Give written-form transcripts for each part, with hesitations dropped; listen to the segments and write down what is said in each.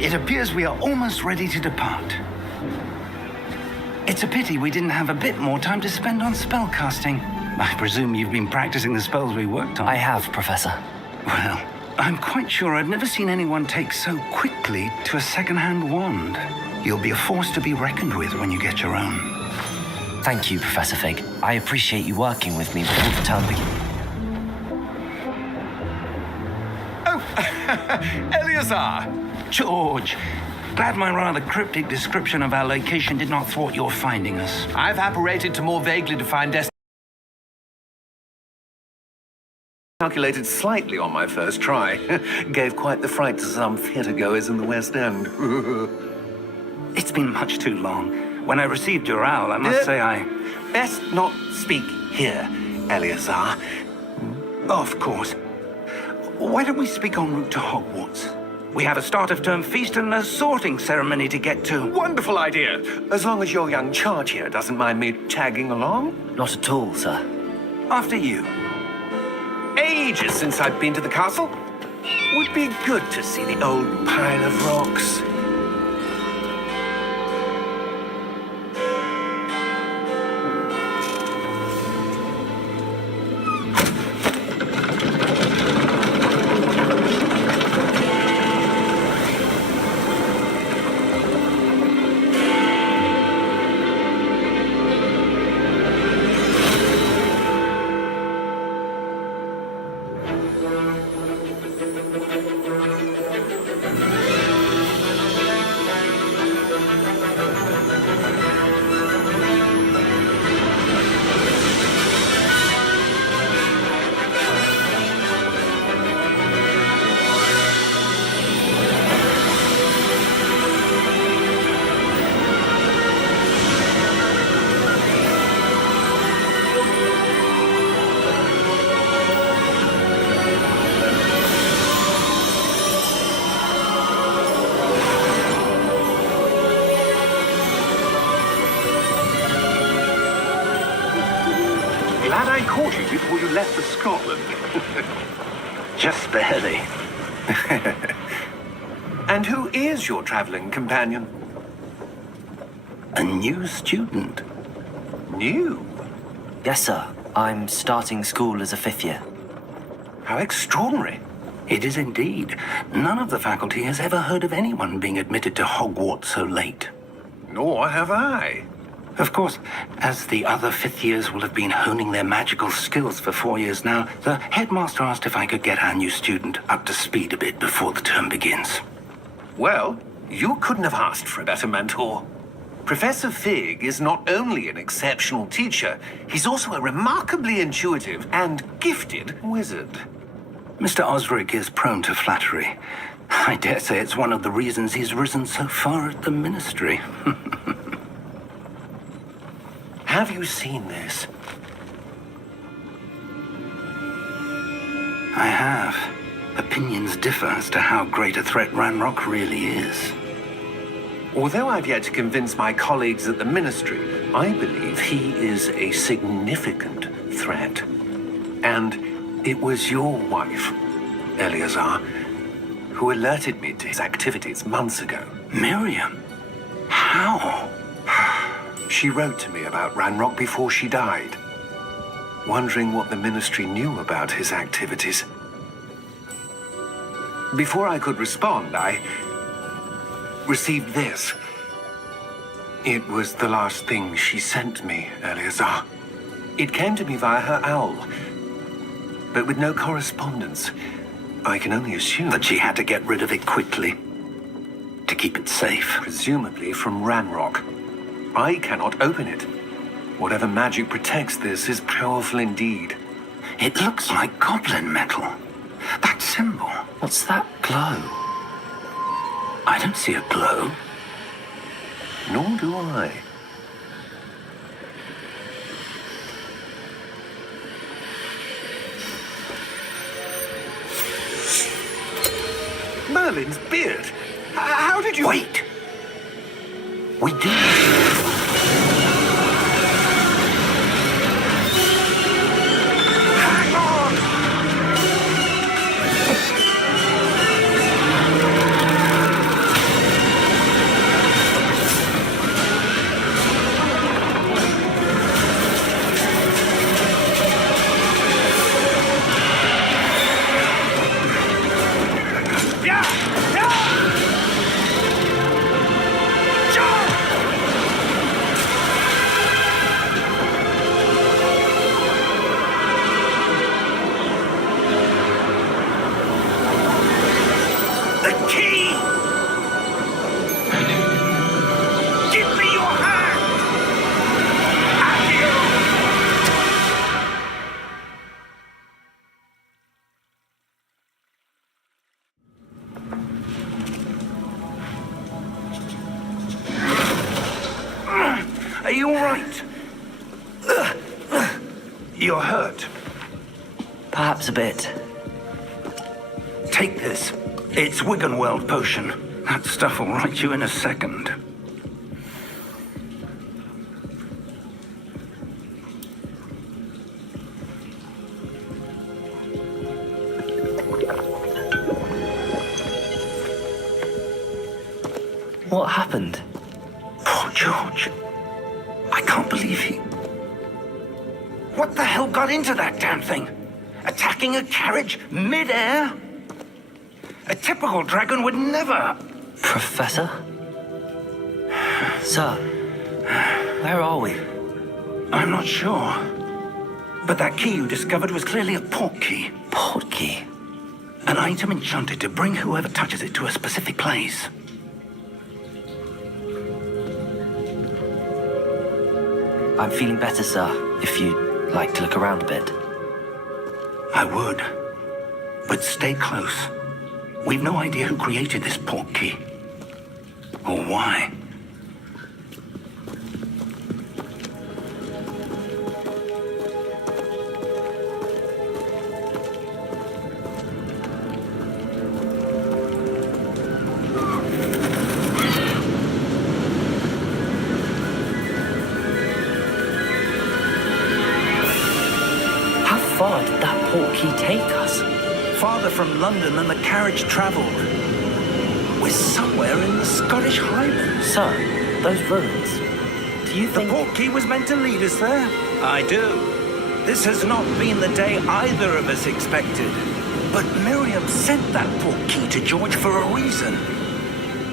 It appears we are almost ready to depart. It's a pity we didn't have a bit more time to spend on spellcasting. I presume you've been practicing the spells we worked on. I have, Professor. Well, I'm quite sure I've never seen anyone take so quickly to a second-hand wand. You'll be a force to be reckoned with when you get your own. Thank you, Professor Fig. I appreciate you working with me before the term begins. Oh, Eleazar! George, glad my rather cryptic description of our location did not thwart your finding us. I've apparated to more vaguely defined destinations. Calculated slightly on my first try. Gave quite the fright to some theatre-goers in the West End. It's been much too long. When I received your owl, I must say I... Best not speak here, Eleazar. Of course. Why don't we speak en route to Hogwarts? We have a start-of-term feast and a sorting ceremony to get to. Wonderful idea. As long as your young charge here doesn't mind me tagging along. Not at all, sir. After you. Ages since I've been to the castle. Would be good to see the old pile of rocks. Glad I caught you before you left for Scotland. Just barely. And who is your traveling companion? A new student. New? Yes, sir. I'm starting school as a 5th year. How extraordinary. It is indeed. None of the faculty has ever heard of anyone being admitted to Hogwarts so late. Nor have I. Of course, as the other 5th years will have been honing their magical skills for 4 years now, the headmaster asked if I could get our new student up to speed a bit before the term begins. Well, you couldn't have asked for a better mentor. Professor Fig is not only an exceptional teacher, he's also a remarkably intuitive and gifted wizard. Mr. Osric is prone to flattery. I dare say it's one of the reasons he's risen so far at the ministry. Have you seen this? I have. Opinions differ as to how great a threat Ranrock really is. Although I've yet to convince my colleagues at the ministry, I believe he is a significant threat. And it was your wife, Eleazar, who alerted me to his activities months ago. Miriam? How? She wrote to me about Ranrock before she died, wondering what the ministry knew about his activities. Before I could respond, I received this. It was the last thing she sent me, Eleazar. It came to me via her owl, but with no correspondence. I can only assume That she had to get rid of it quickly to keep it safe. presumably from Ranrock. I cannot open it. Whatever magic protects this is powerful indeed. It looks like goblin metal. That symbol. What's that glow? I don't see a glow. Nor do I. Merlin's beard. How did you... Wait! We did. Hang on! you all right? You're hurt. Perhaps a bit. Take this. It's Wiggenweld potion. That stuff will right you in a second. What happened? Poor George. I can't believe he... What the hell got into that damn thing? Attacking a carriage mid-air? A typical dragon would never... Professor? Sir, where are we? I'm not sure. But that key you discovered was clearly a port key. Port key? An item enchanted to bring whoever touches it to a specific place. I'm feeling better, sir, if you'd like to look around a bit. I would. But stay close. We've no idea who created this port key. Or why. How far did that port key take us? Farther from London than the carriage travelled. We're somewhere in the Scottish Highlands. Sir, those ruins. Do you The think... port key was meant to lead us there? I do. This has not been the day either of us expected. But Miriam sent that port key to George for a reason.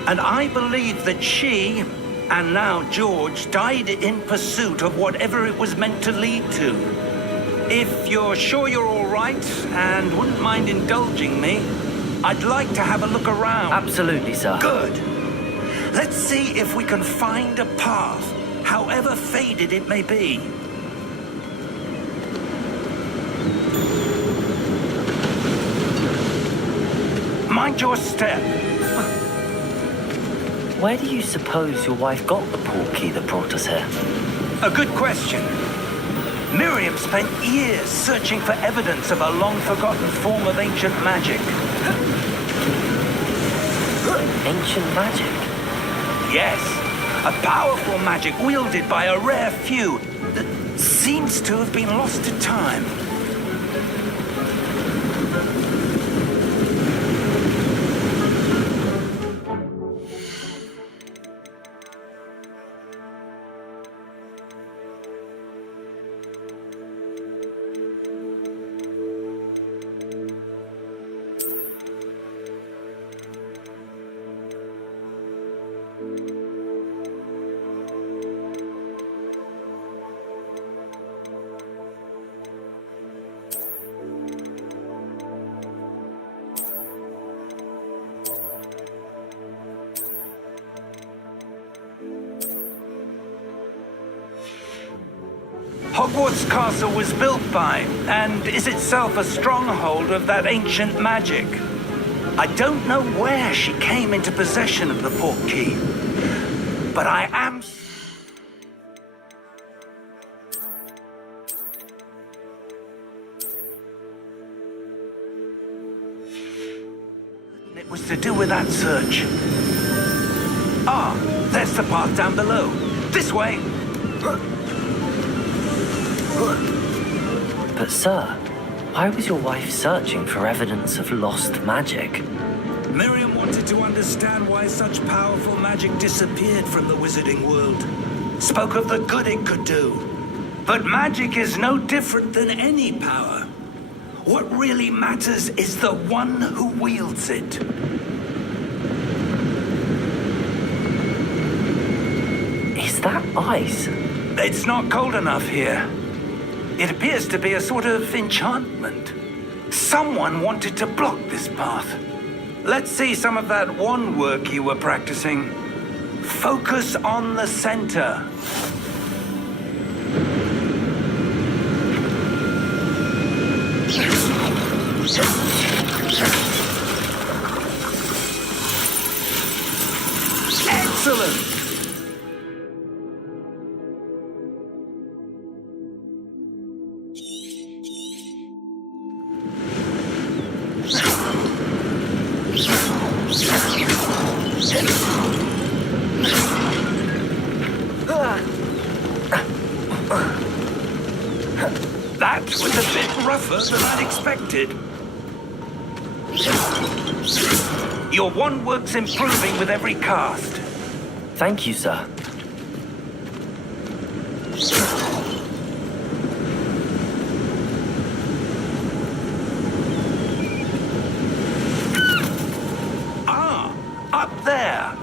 And I believe that she, and now George, died in pursuit of whatever it was meant to lead to. If you're sure you're all right and wouldn't mind indulging me, I'd like to have a look around. Absolutely, sir. Good. Let's see if we can find a path, however faded it may be. Mind your step. Where do you suppose your wife got the port key that brought us here? A good question. Miriam spent years searching for evidence of a long-forgotten form of ancient magic. Ancient magic? Yes, a powerful magic wielded by a rare few that seems to have been lost to time. Hogwarts Castle was built by, and is itself a stronghold of that ancient magic. I don't know where she came into possession of the port key, but I am... It was to do with that search. Ah, there's the path down below. This way! But sir, why was your wife searching for evidence of lost magic? Miriam wanted to understand why such powerful magic disappeared from the wizarding world. Spoke of the good it could do. But magic is no different than any power. What really matters is the one who wields it. Is that ice? It's not cold enough here. It appears to be a sort of enchantment. Someone wanted to block this path. Let's see some of that wand work you were practicing. Focus on the center. Excellent! cleverer than I'd expected. Your wand work's improving with every cast. Thank you, sir. Ah, up there.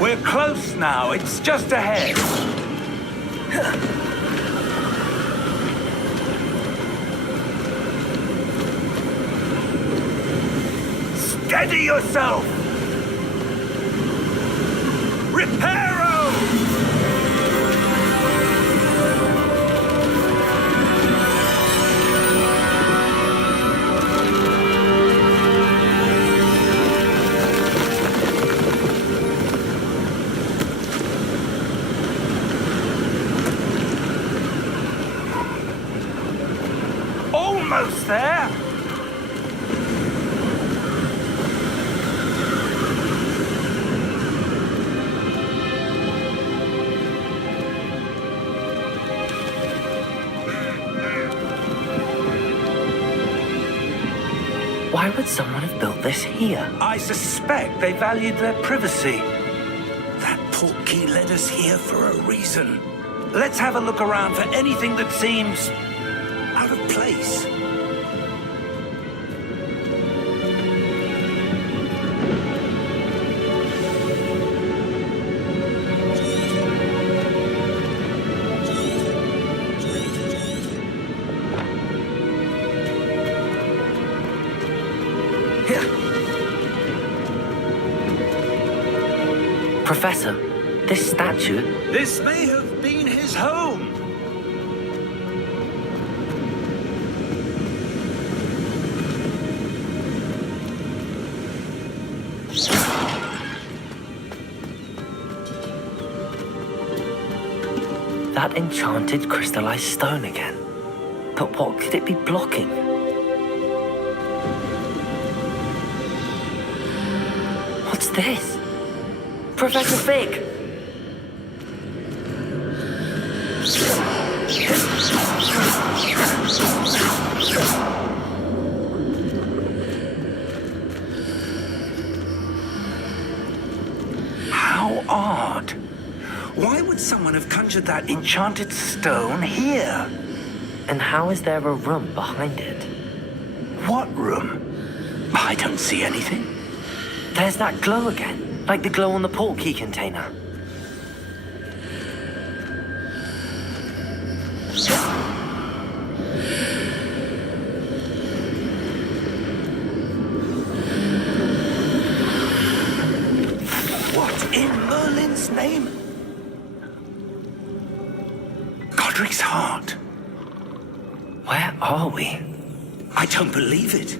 We're close now. It's just ahead. Steady yourself! Reparo! Almost there! Why would someone have built this here? I suspect they valued their privacy. That portkey led us here for a reason. Let's have a look around for anything that seems out of place. Professor, this statue... This may have been his home. That enchanted crystallized stone again. But what could it be blocking? What's this? Professor Fig! How odd. Why would someone have conjured that enchanted stone here? And how is there a room behind it? What room? I don't see anything. There's that glow again. Like the glow on the portkey container. What in Merlin's name? Godric's heart. Where are we? I don't believe it.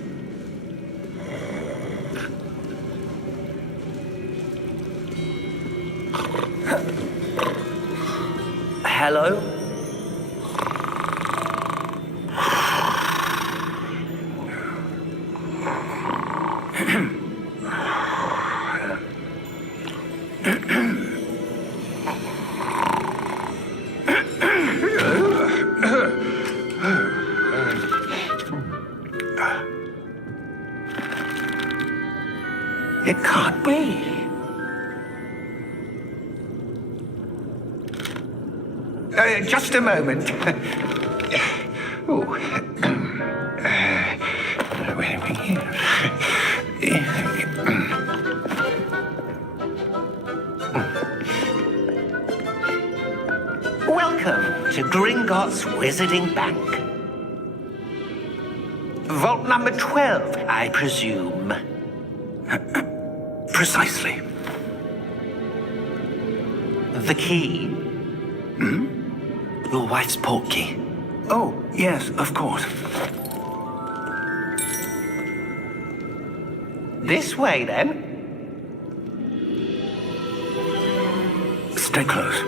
Hello? It can't be. Just a moment. Oh. Where are we here? Welcome to Gringotts Wizarding Bank. Vault number 12, I presume. Precisely. The key? Your wife's portkey. Oh, yes, of course. This way, then. Stay close.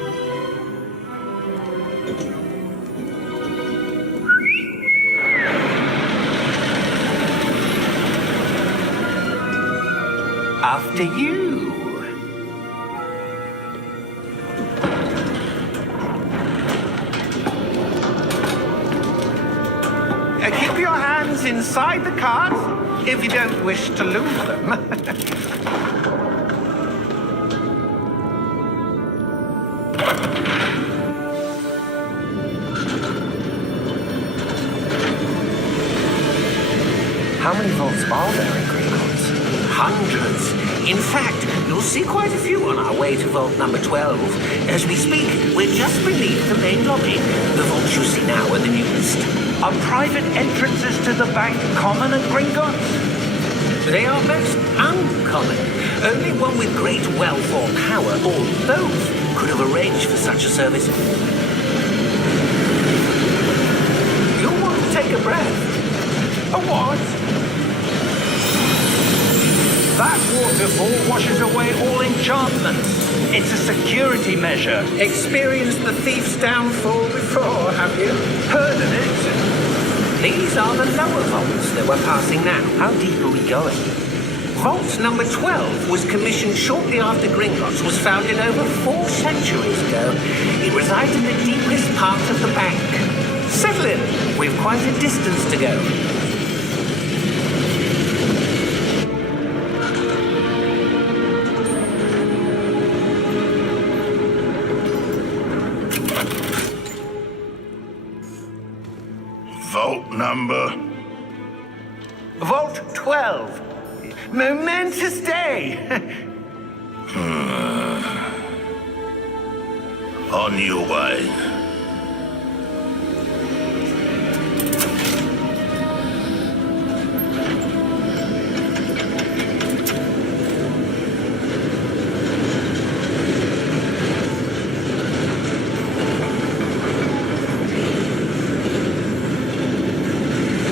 After you. Keep your hands inside the cart if you don't wish to lose them. How many vaults are there in Gringotts? Hundreds. In fact, you'll see quite a few on our way to vault number 12. As we speak, we're just beneath the main lobby. The vaults you see now are the newest. Are private entrances to the bank common at Gringotts? They are most uncommon. Only one with great wealth or power, or both, could have arranged for such a service. You'll want to take a breath. A what? That waterfall washes away all enchantments. It's a security measure. Experienced the thief's downfall before, have you? Heard of it? These are the lower vaults that we're passing now. How deep are we going? Vault number 12 was commissioned shortly after Gringotts was founded over 4 centuries ago. It resides in the deepest part of the bank. Settle in. We've quite a distance to go. Vault number? Vault 12. Momentous day. On your way.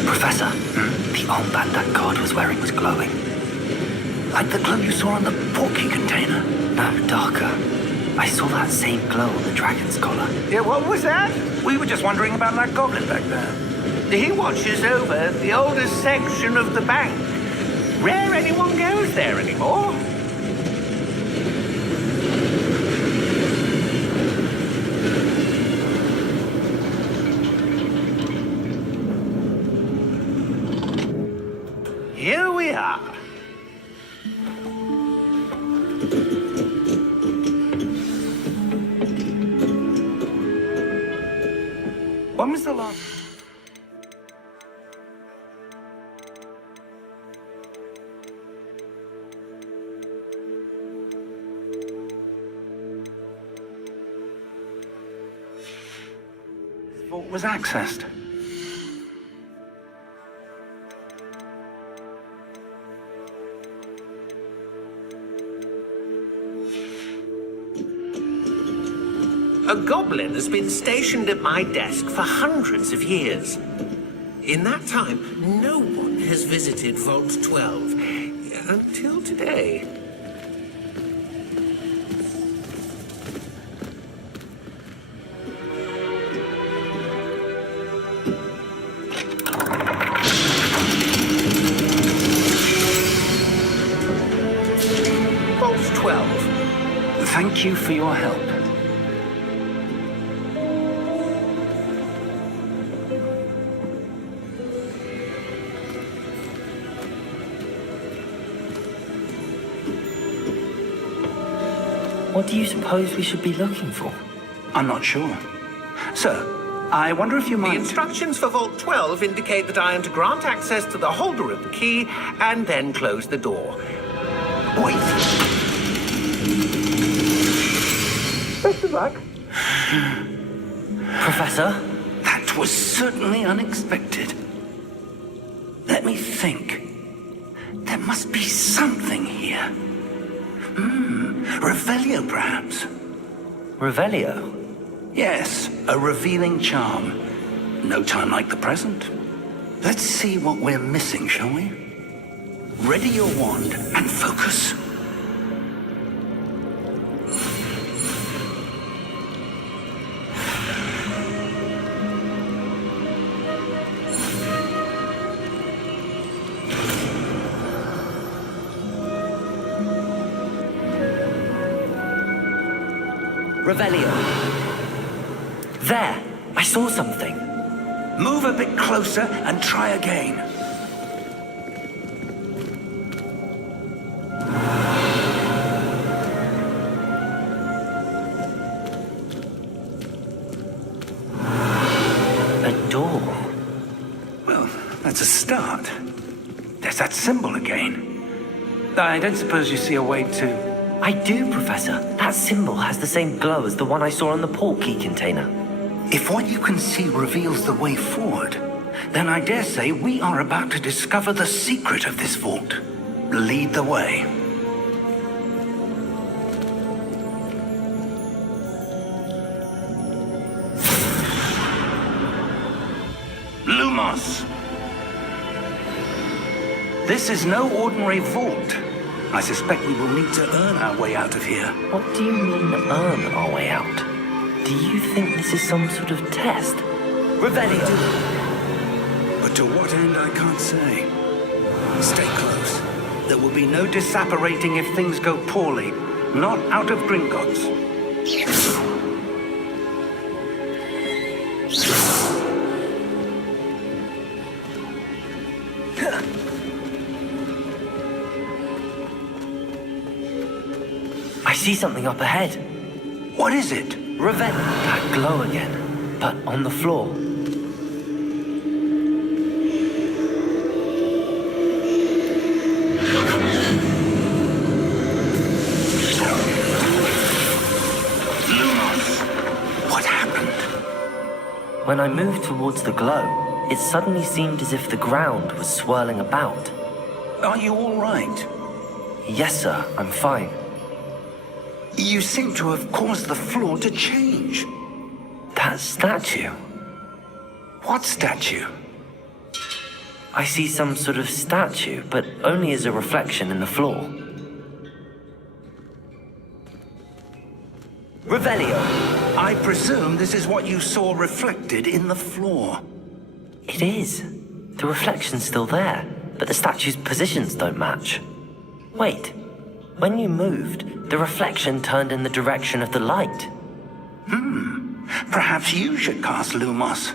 Professor, the armband that guard was wearing was glowing. Like the glow you saw on the portkey container? No, darker. I saw that same glow on the dragon's collar. Yeah, what was that? We were just wondering about that goblin back there. He watches over the oldest section of the bank. Rare anyone goes there anymore. Here we are. When was the last... this vault was accessed? A goblin has been stationed at my desk for hundreds of years. In that time, no one has visited Vault 12 until today. Vault 12. Thank you for your help. What do you suppose we should be looking for? I'm not sure. Sir, I wonder if you The might... instructions for Vault 12 indicate that I am to grant access to the holder of the key and then close the door. Wait. Best of luck. Professor? That was certainly unexpected. Let me think. There must be something here. Revelio, perhaps. Revelio? Yes, a revealing charm. No time like the present. Let's see what we're missing, shall we? Ready your wand and focus. Revelio. There! I saw something. Move a bit closer and try again. A door. Well, that's a start. There's that symbol again. I don't suppose you see a way to... I do, Professor. That symbol has the same glow as the one I saw on the port key container. If what you can see reveals the way forward, then I dare say we are about to discover the secret of this vault. Lead the way. Lumos! This is no ordinary vault. I suspect we will need to earn our way out of here. What do you mean, earn our way out? Do you think this is some sort of test? Revelio! But to what end, I can't say. Stay close. There will be no disapparating if things go poorly. Not out of Gringotts. I see something up ahead. What is it? Revelio. That glow again, but on the floor. What happened? When I moved towards the glow, it suddenly seemed as if the ground was swirling about. Are you all right? Yes, sir, I'm fine. You seem to have caused the floor to change. That statue. What statue? I see some sort of statue, but only as a reflection in the floor. Revelio! I presume this is what you saw reflected in the floor. It is. The reflection's still there, but the statue's positions don't match. Wait. When you moved, the reflection turned in the direction of the light. Perhaps you should cast Lumos.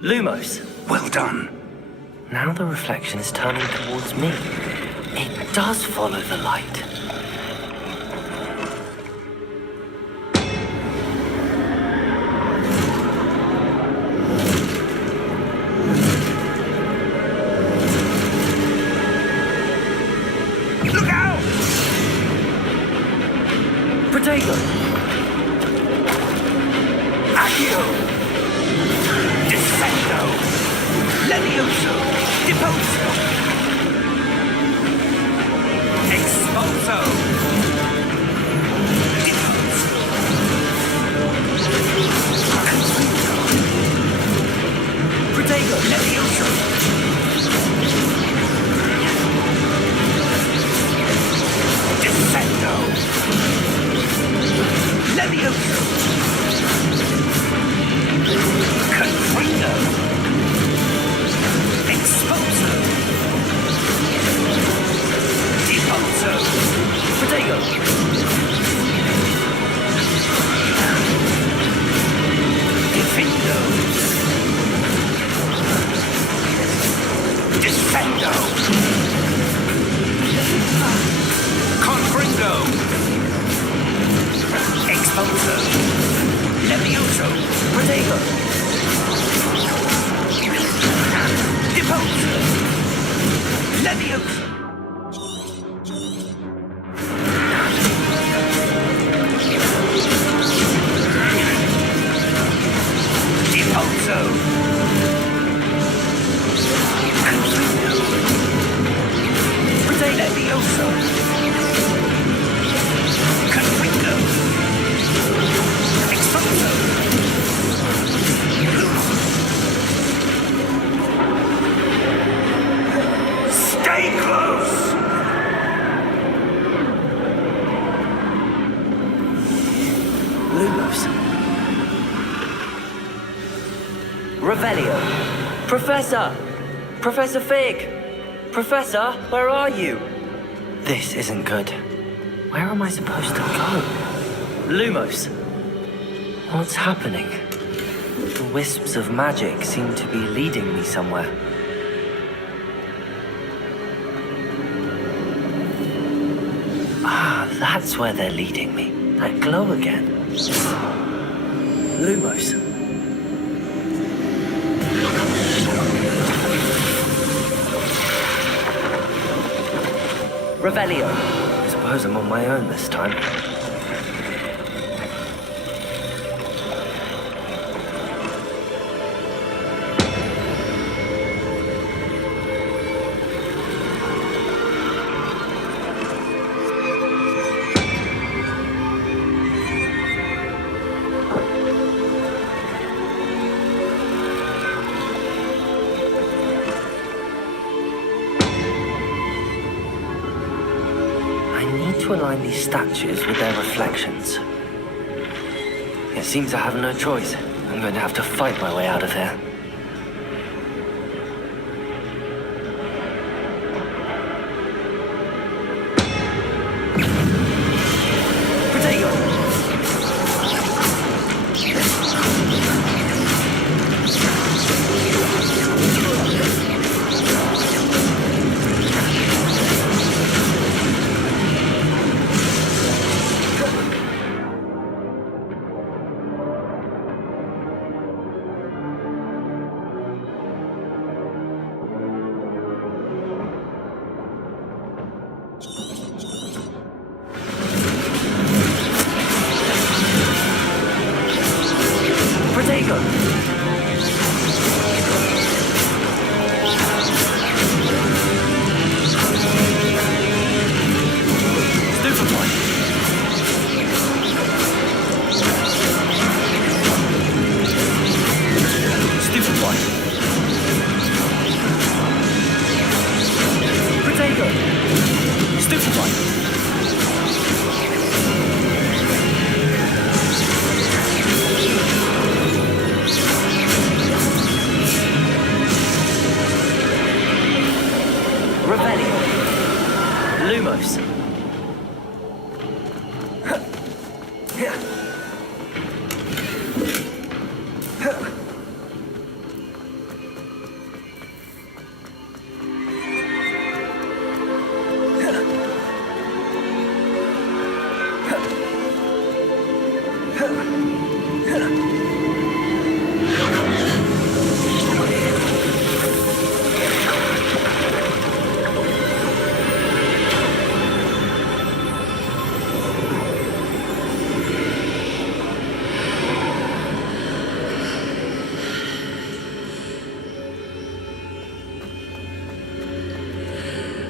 Lumos! Well done. Now the reflection is turning towards me. It does follow the light. Look out! Protego! Accio! Descendo! Levioso! Deposo! Expulso! Deposo! Protego! Levioso! Descendo! Levioso! Confringo! Expulso! Deposo! Protego! Defendo! Descendo! Confringo! Expulso! Levioso! Protego! Deposo! Levioso! Deposo! Protego! Levioso! Confringo! Expulso! Stay close! Revelio! Professor! Professor Fig! Professor, where are you? This isn't good. Where am I supposed to go? Lumos! What's happening? The wisps of magic seem to be leading me somewhere. Ah, that's where they're leading me. That glow again. Lumos. Revelio. I suppose I'm on my own this time. To align these statues with their reflections. It seems I have no choice. I'm going to have to fight my way out of here.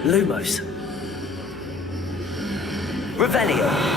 Lumos. Revelio.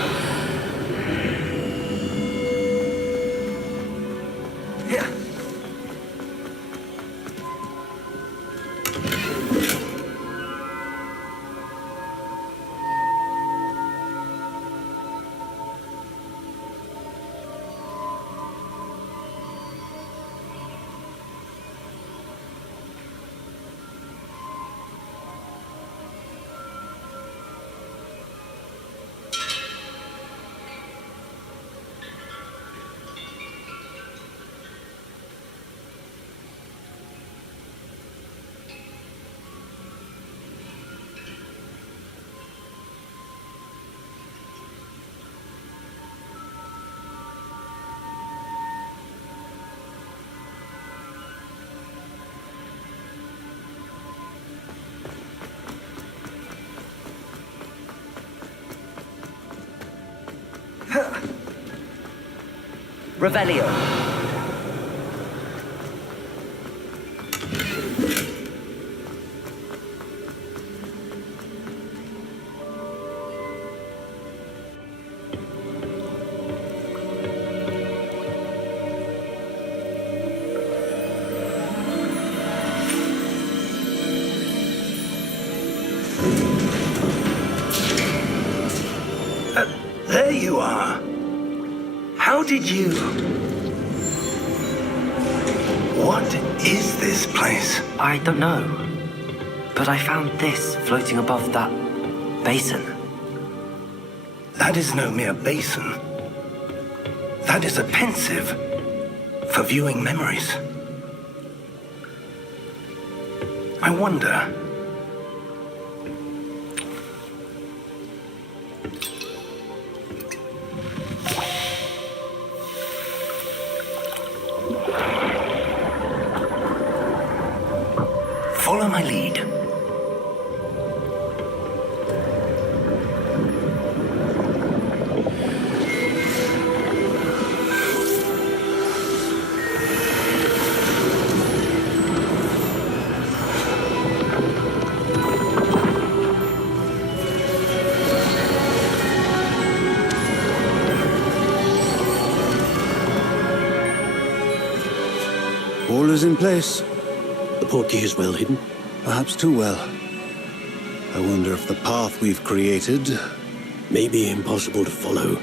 Revelio. There you are. How did you... What is this place? I don't know. But I found this floating above that basin. That is no mere basin. That is a pensive for viewing memories. I wonder... Follow my lead. All is in place. The portkey is well hidden. Perhaps too well. I wonder if the path we've created... May be impossible to follow.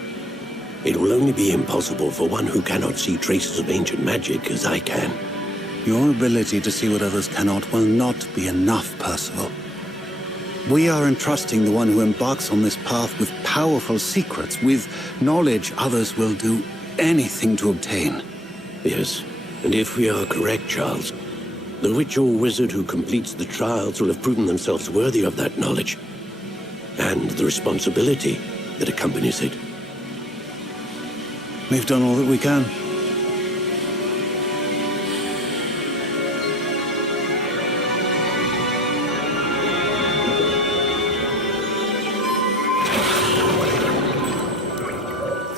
It will only be impossible for one who cannot see traces of ancient magic as I can. Your ability to see what others cannot will not be enough, Percival. We are entrusting the one who embarks on this path with powerful secrets, with knowledge others will do anything to obtain. Yes, and if we are correct, Charles, the witch or wizard who completes the trials will have proven themselves worthy of that knowledge, and the responsibility that accompanies it. We've done all that we can.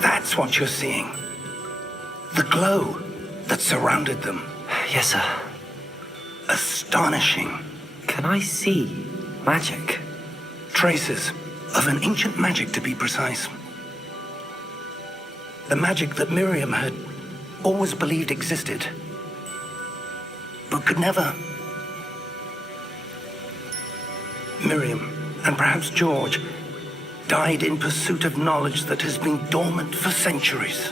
That's what you're seeing. The glow that surrounded them. Yes, sir. Astonishing. Can I see magic? Traces of an ancient magic, to be precise. The magic that Miriam had always believed existed, but could never. Miriam, and perhaps George, died in pursuit of knowledge that has been dormant for centuries.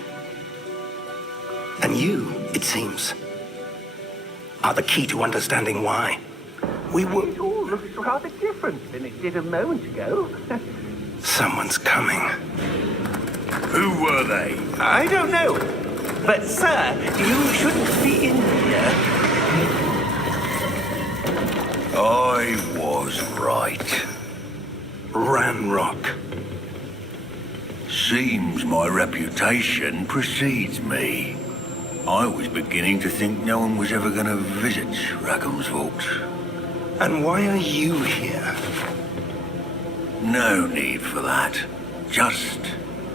And you, it seems, are the key to understanding why. We were... It all looks rather different than it did a moment ago. Someone's coming. Who were they? I don't know. But, sir, you shouldn't be in here. I was right. Ranrock. Seems my reputation precedes me. I was beginning to think no one was ever going to visit Rackham's vault. And why are you here? No need for that. Just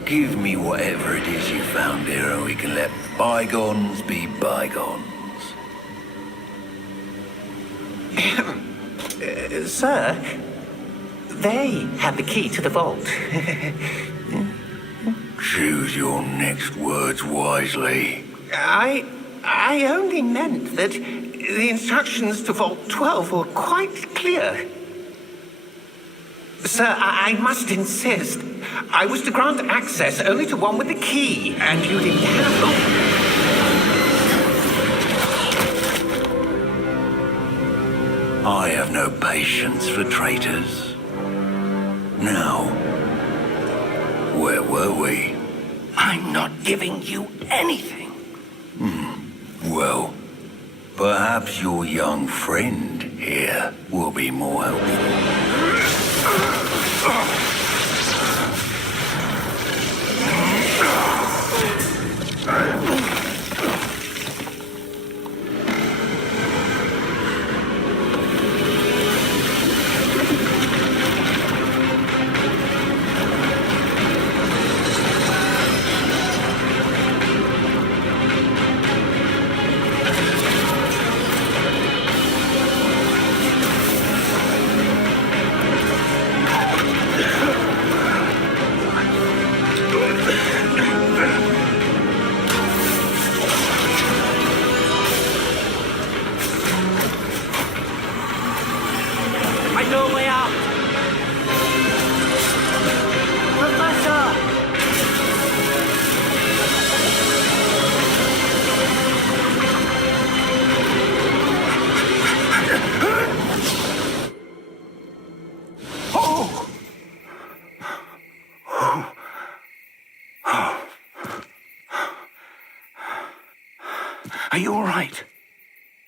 give me whatever it is you found here and we can let bygones be bygones. Sir, they had the key to the vault. Choose your next words wisely. I only meant that the instructions to Vault 12 were quite clear. Sir, I must insist. I was to grant access only to one with the key, and you didn't have them. I have no patience for traitors. Now, where were we? I'm not giving you anything. Well, perhaps your young friend here will be more helpful.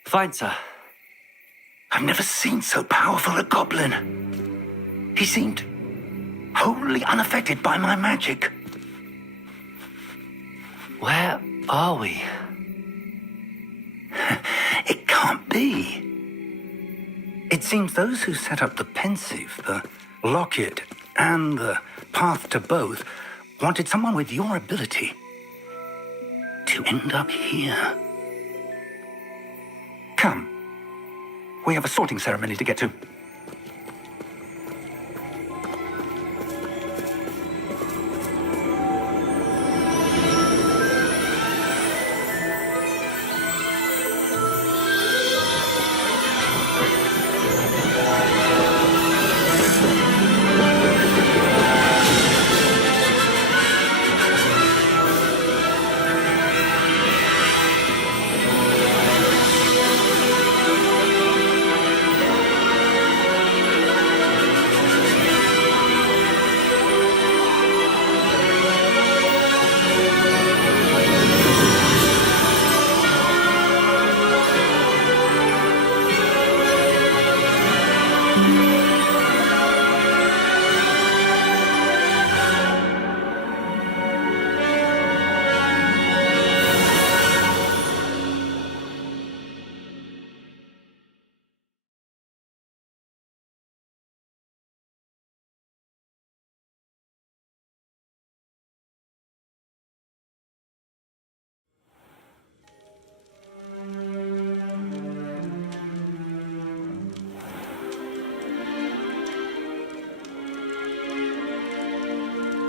Fine, sir. I've never seen so powerful a goblin. He seemed wholly unaffected by my magic. Where are we? It can't be. It seems those who set up the pensive, the locket, and the path to both wanted someone with your ability to end up here. Come. We have a sorting ceremony to get to.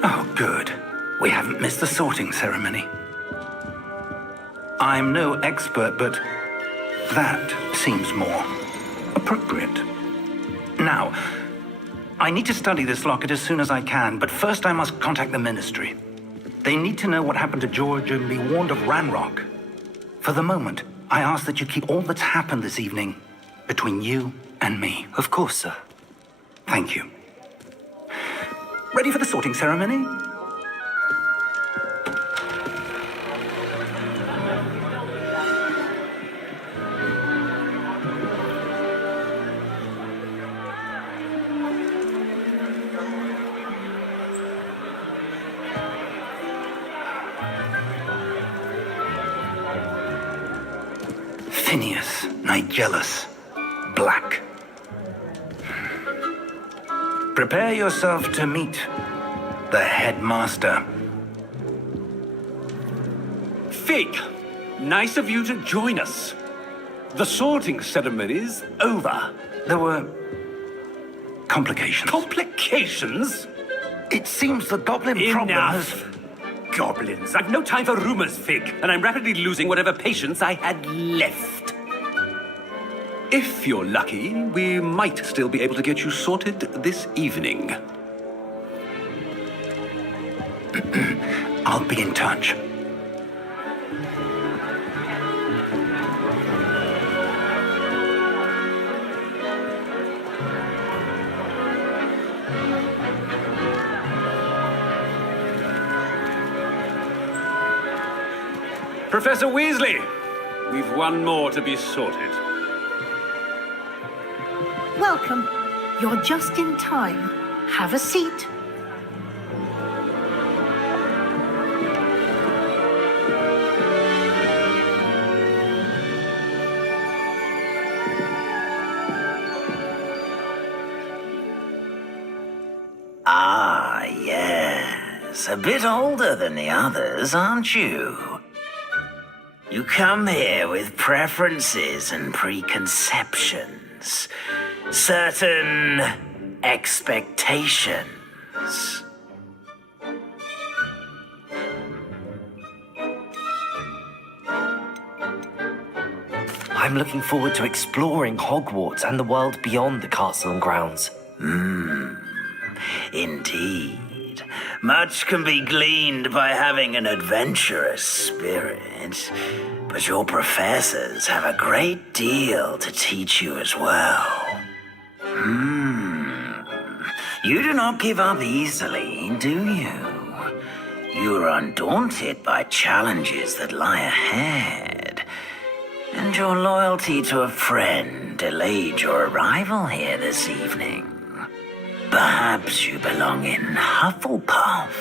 Oh, good. We haven't missed the sorting ceremony. I'm no expert, but that seems more appropriate. Now, I need to study this locket as soon as I can, but first I must contact the Ministry. They need to know what happened to George and be warned of Ranrock. For the moment, I ask that you keep all that's happened this evening between you and me. Of course, sir. Thank you. Ready for the sorting ceremony? Phineas, Nigellus, Black. Prepare yourself to meet the headmaster. Fig, nice of you to join us. The sorting ceremony's over. There were complications. Complications? It seems the goblin problem has... Enough! Goblins. I've no time for rumors, Fig, and I'm rapidly losing whatever patience I had left. If you're lucky, we might still be able to get you sorted this evening. I'll be in touch. Professor Weasley, we've one more to be sorted. Welcome. You're just in time. Have a seat. Ah, yes. A bit older than the others, aren't you? You come here with preferences and preconceptions. Certain expectations. I'm looking forward to exploring Hogwarts and the world beyond the castle and grounds. Indeed. Much can be gleaned by having an adventurous spirit, but your professors have a great deal to teach you as well. You do not give up easily, do you? You are undaunted by challenges that lie ahead. And your loyalty to a friend delayed your arrival here this evening. Perhaps you belong in Hufflepuff.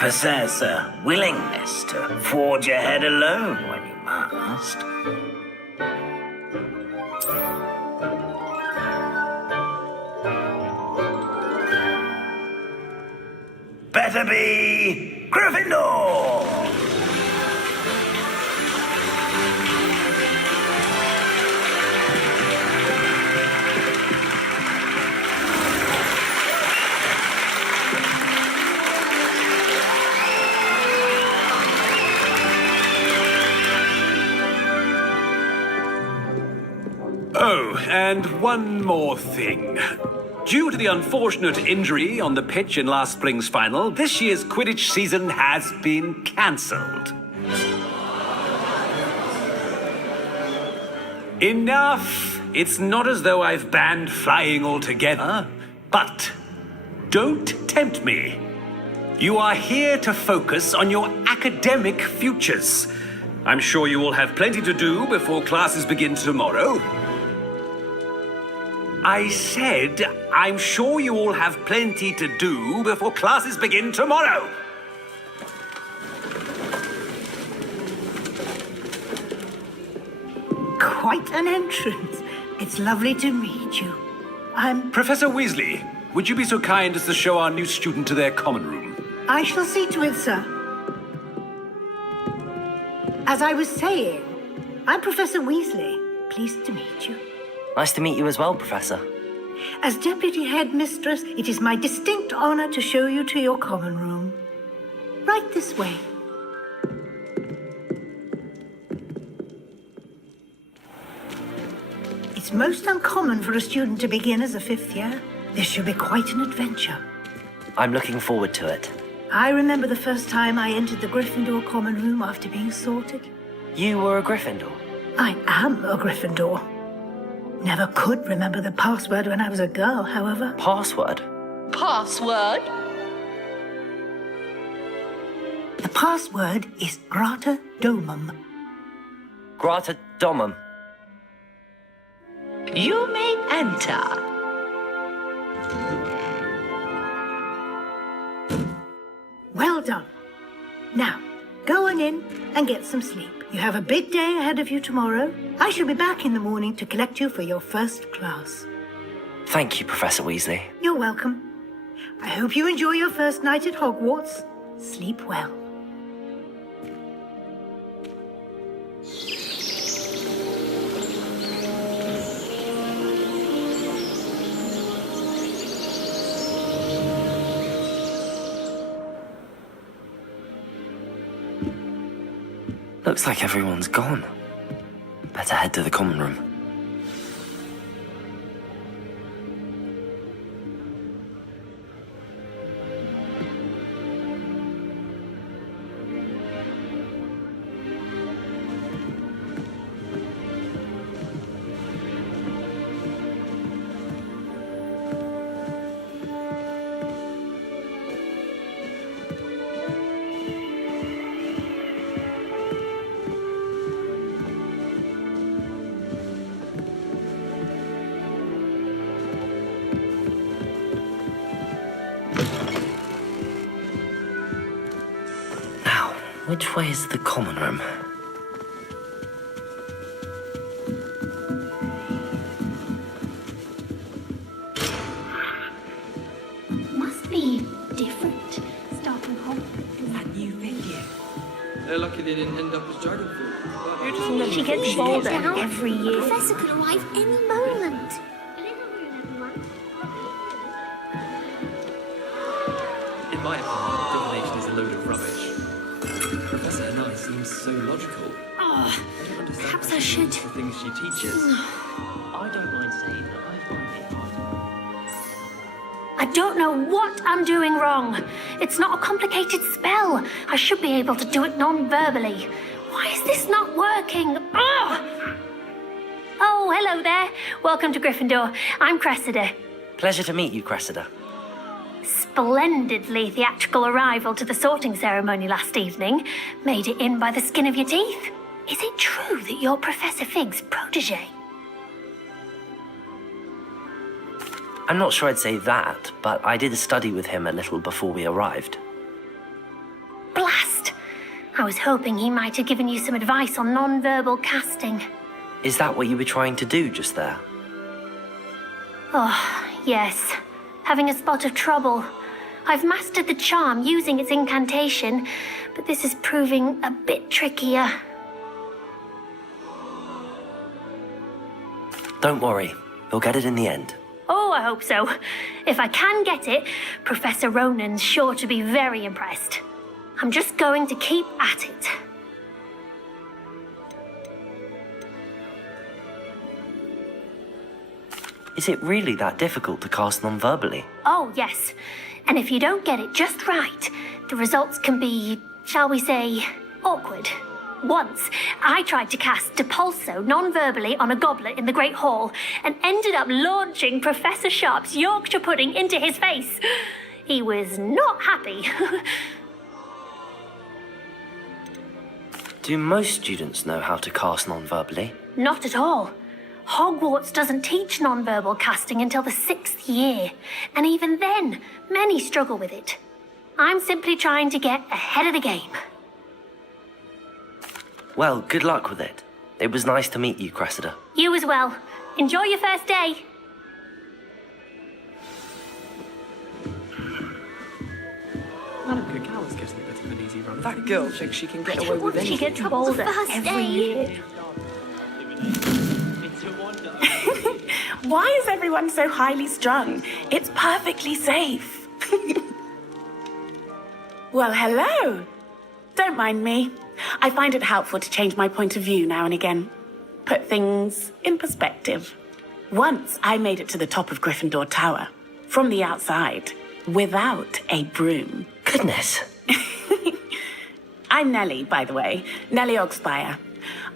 Possess a willingness to forge ahead alone when you must. Better be Gryffindor! Oh, and one more thing. Due to the unfortunate injury on the pitch in last spring's final, this year's Quidditch season has been cancelled. Enough! It's not as though I've banned flying altogether, but don't tempt me. You are here to focus on your academic futures. I'm sure you will have plenty to do before classes begin tomorrow. I said, I'm sure you all have plenty to do before classes begin tomorrow. Quite an entrance. It's lovely to meet you. I'm... Professor Weasley, would you be so kind as to show our new student to their common room? I shall see to it, sir. As I was saying, I'm Professor Weasley. Pleased to meet you. Nice to meet you as well, Professor. As Deputy Headmistress, it is my distinct honor to show you to your common room. Right this way. It's most uncommon for a student to begin as a fifth year. This should be quite an adventure. I'm looking forward to it. I remember the first time I entered the Gryffindor common room after being sorted. You were a Gryffindor? I am a Gryffindor. Never could remember the password when I was a girl, however. Password? Password? The password is Grata Domum. Grata Domum. You may enter. Well done. Now, go on in and get some sleep. You have a big day ahead of you tomorrow. I shall be back in the morning to collect you for your first class. Thank you, Professor Weasley. You're welcome. I hope you enjoy your first night at Hogwarts. Sleep well. Looks like everyone's gone. Better head to the common room. Which way is the common room? Must be different. Starting home. That new venue. They're lucky they didn't end up as Dragon Fruit. She gets bolder every year. The professor could arrive any moment. In my opinion, divination is a load of rubbish. Professor Hanai seems so logical. I don't understand Perhaps I should. the things she teaches. I don't mind saying that I find it hard. I don't know what I'm doing wrong. It's not a complicated spell. I should be able to do it non-verbally. Why is this not working? Ugh! Oh, hello there. Welcome to Gryffindor. I'm Cressida. Pleasure to meet you, Cressida. Splendidly theatrical arrival to the sorting ceremony last evening. Made it in by the skin of your teeth. Is it true that you're Professor Fig's protege? I'm not sure I'd say that, but I did study with him a little before we arrived. Blast! I was hoping he might have given you some advice on non-verbal casting. Is that what you were trying to do just there? Oh, yes. Having a spot of trouble. I've mastered the charm using its incantation, but this is proving a bit trickier. Don't worry, you'll get it in the end. Oh, I hope so. If I can get it, Professor Ronan's sure to be very impressed. I'm just going to keep at it. Is it really that difficult to cast non-verbally? Oh, yes. And if you don't get it just right, the results can be, shall we say, awkward. Once, I tried to cast Depulso non-verbally on a goblet in the Great Hall and ended up launching Professor Sharp's Yorkshire pudding into his face. He was not happy. Do most students know how to cast non-verbally? Not at all. Hogwarts doesn't teach non-verbal casting until the 6th year, and even then, many struggle with it. I'm simply trying to get ahead of the game. Well, good luck with it. It was nice to meet you, Cressida. You as well. Enjoy your first day. Madame Kukawa's getting a bit of an easy run. That girl thinks she can get away with She anything. gets bolder every year. Why is everyone so highly strung? It's perfectly safe. Well, hello. Don't mind me. I find it helpful to change my point of view now and again. Put things in perspective. Once I made it to the top of Gryffindor Tower, from the outside, without a broom. Goodness. I'm Nellie, by the way. Nellie Ogspire.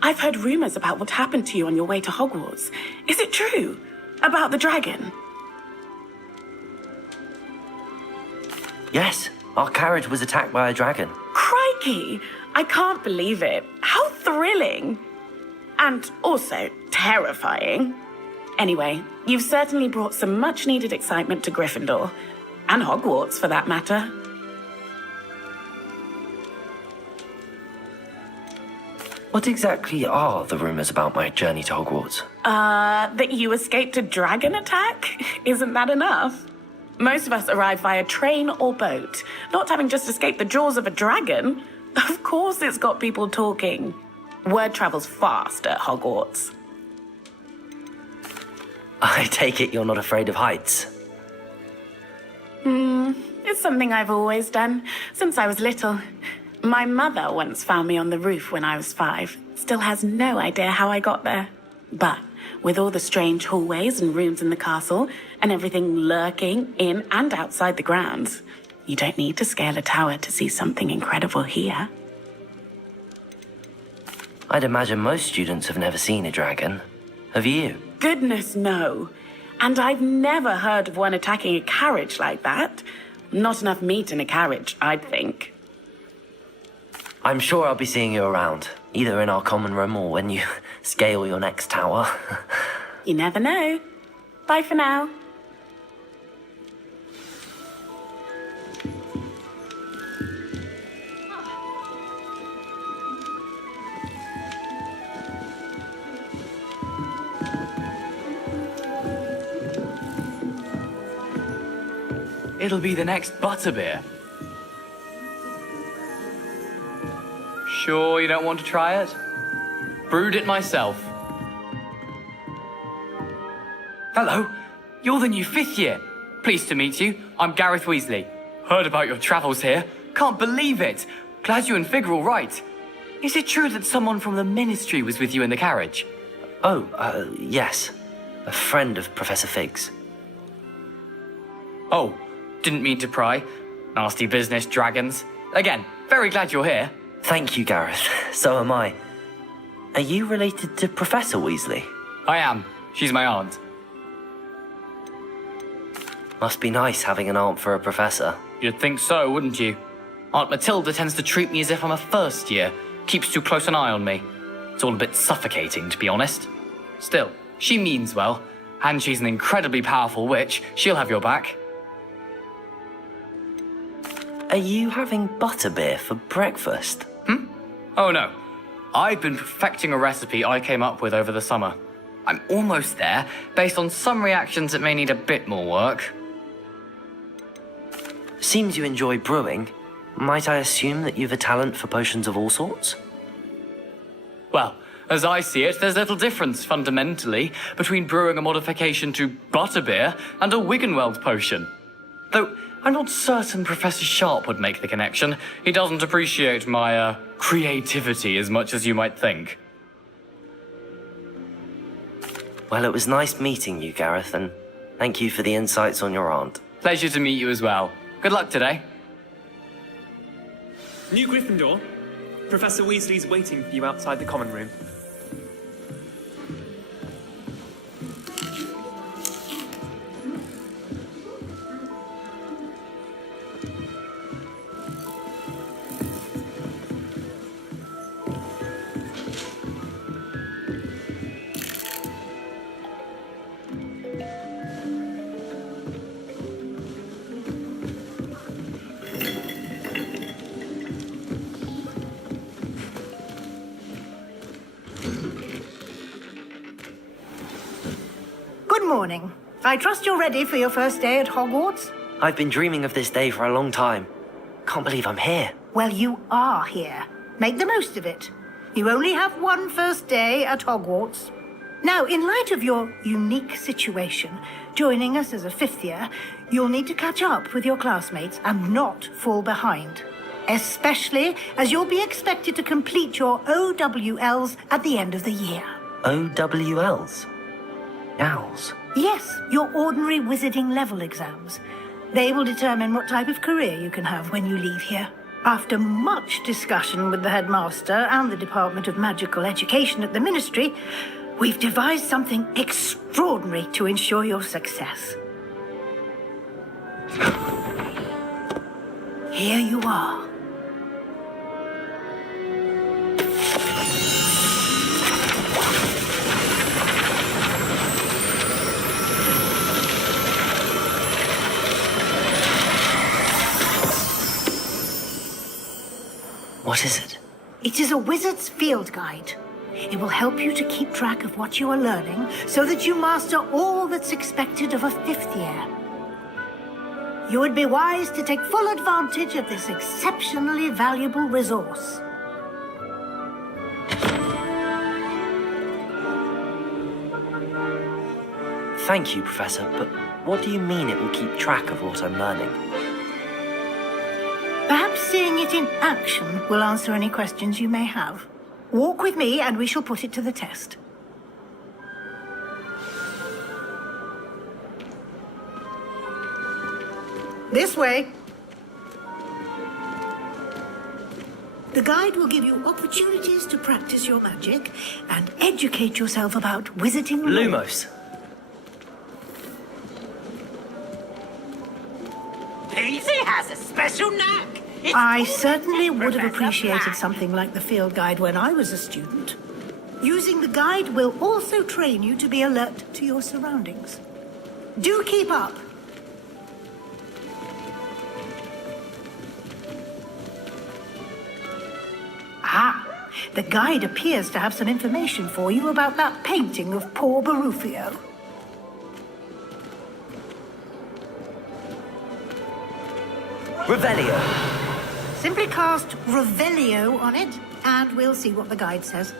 I've heard rumors about what happened to you on your way to Hogwarts. Is it true? About the dragon? Yes, our carriage was attacked by a dragon. Crikey! I can't believe it. How thrilling! And also terrifying. Anyway, you've certainly brought some much-needed excitement to Gryffindor. And Hogwarts, for that matter. What exactly are the rumors about my journey to Hogwarts? That you escaped a dragon attack? Isn't that enough? Most of us arrive via train or boat, not having just escaped the jaws of a dragon. Of course it's got people talking. Word travels fast at Hogwarts. I take it you're not afraid of heights. It's something I've always done, since I was little. My mother once found me on the roof when I was 5. Still has no idea how I got there. But with all the strange hallways and rooms in the castle, and everything lurking in and outside the grounds, you don't need to scale a tower to see something incredible here. I'd imagine most students have never seen a dragon. Have you? Goodness, no. And I've never heard of one attacking a carriage like that. Not enough meat in a carriage, I'd think. I'm sure I'll be seeing you around, either in our common room or when you scale your next tower. You never know. Bye for now. It'll be the next butterbeer. Sure you don't want to try it? Brewed it myself. Hello, you're the new 5th year. Pleased to meet you. I'm Gareth Weasley. Heard about your travels here. Can't believe it. Glad you and Fig are all right. Is it true that someone from the Ministry was with you in the carriage? Oh, yes. A friend of Professor Fig's. Oh, didn't mean to pry. Nasty business, dragons. Again, very glad you're here. Thank you, Gareth. So am I. Are you related to Professor Weasley? I am. She's my aunt. Must be nice having an aunt for a professor. You'd think so, wouldn't you? Aunt Matilda tends to treat me as if I'm a first year. Keeps too close an eye on me. It's all a bit suffocating, to be honest. Still, she means well. And she's an incredibly powerful witch. She'll have your back. Are you having butterbeer for breakfast? Oh no. I've been perfecting a recipe I came up with over the summer. I'm almost there. Based on some reactions, it may need a bit more work. Seems you enjoy brewing. Might I assume that you've a talent for potions of all sorts? Well, as I see it, there's little difference, fundamentally, between brewing a modification to butterbeer and a Wiggenweld potion. Though, I'm not certain Professor Sharp would make the connection. He doesn't appreciate my, creativity as much as you might think. Well, it was nice meeting you, Gareth, and thank you for the insights on your aunt. Pleasure to meet you as well. Good luck today. New Gryffindor. Professor Weasley's waiting for you outside the common room. Good morning. I trust you're ready for your first day at Hogwarts? I've been dreaming of this day for a long time. Can't believe I'm here. Well, you are here. Make the most of it. You only have one first day at Hogwarts. Now, in light of your unique situation, joining us as a fifth year, you'll need to catch up with your classmates and not fall behind. Especially as you'll be expected to complete your OWLs at the end of the year. OWLs? Owls? Yes, your ordinary wizarding level exams. They will determine what type of career you can have when you leave here. After much discussion with the headmaster and the Department of Magical Education at the Ministry, we've devised something extraordinary to ensure your success. Here you are. What is it? It is a wizard's field guide. It will help you to keep track of what you are learning so that you master all that's expected of a fifth year. You would be wise to take full advantage of this exceptionally valuable resource. Thank you, Professor, but what do you mean it will keep track of what I'm learning? Perhaps seeing it in action will answer any questions you may have. Walk with me and we shall put it to the test. This way. The guide will give you opportunities to practice your magic and educate yourself about wizarding lore. Lumos. Peasy has a special knack. I certainly would have appreciated something like the field guide when I was a student. Using the guide will also train you to be alert to your surroundings. Do keep up. Ah, the guide appears to have some information for you about that painting of poor Barufio. Revelio. Simply cast Revelio on it, and we'll see what the guide says.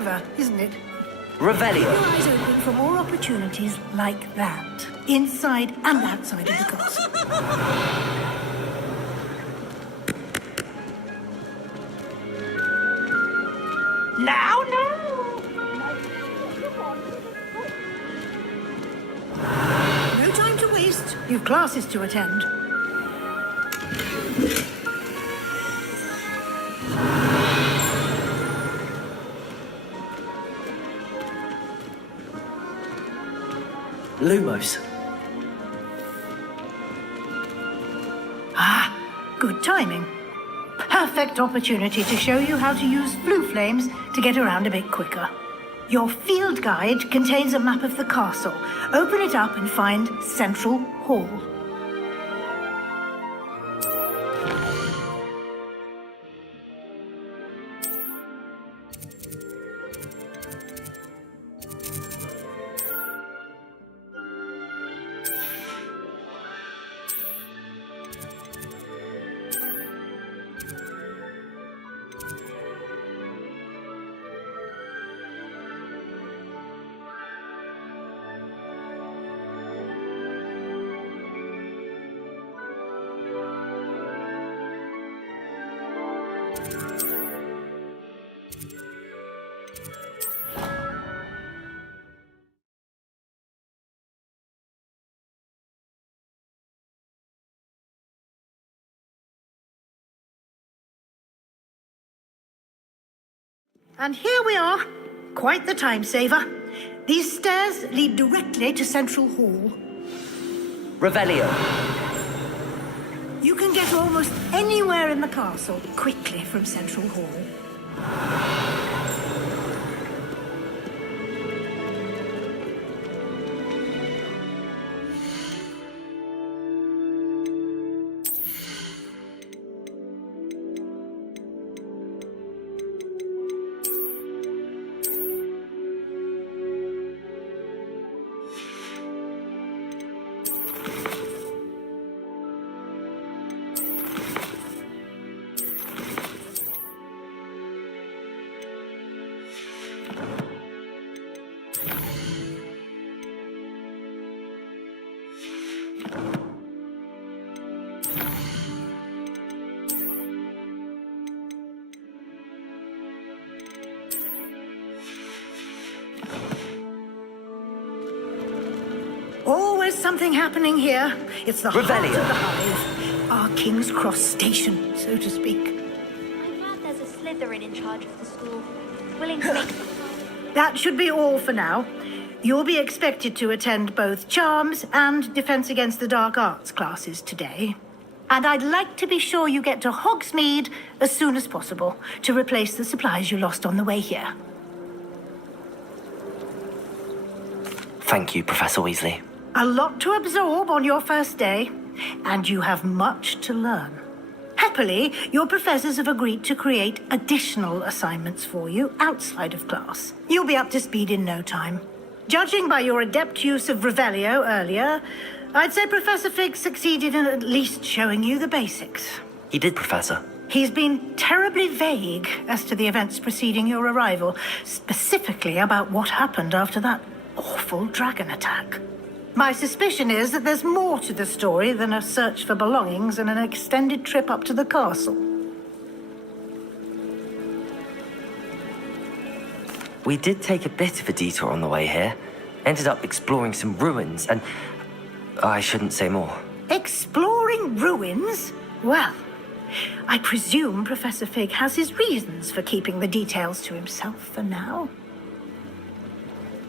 clever, isn't it? Revelio. Your eyes open for more opportunities like that, inside and outside of the castle. Now, No time to waste. You've classes to attend. Lumos. Ah, good timing. Perfect opportunity to show you how to use blue flames to get around a bit quicker. Your field guide contains a map of the castle. Open it up and find Central Hall. And here we are. Quite the time saver. These stairs lead directly to Central Hall. Revelio. You can get almost anywhere in the castle quickly from Central Hall. Always something happening here. It's the heart of Revelio. the hive. Our King's Cross station, so to speak. I'm glad there's a Slytherin in charge of the school, willing to make... That should be all for now. You'll be expected to attend both Charms and Defense Against the Dark Arts classes today. And I'd like to be sure you get to Hogsmeade as soon as possible to replace the supplies you lost on the way here. Thank you, Professor Weasley. A lot to absorb on your first day, and you have much to learn. Happily, your professors have agreed to create additional assignments for you outside of class. You'll be up to speed in no time. Judging by your adept use of Revelio earlier, I'd say Professor Fig succeeded in at least showing you the basics. He did, Professor. He's been terribly vague as to the events preceding your arrival, specifically about what happened after that awful dragon attack. My suspicion is that there's more to the story than a search for belongings and an extended trip up to the castle. We did take a bit of a detour on the way here. Ended up exploring some ruins and... I shouldn't say more. Exploring ruins? Well, I presume Professor Fig has his reasons for keeping the details to himself for now.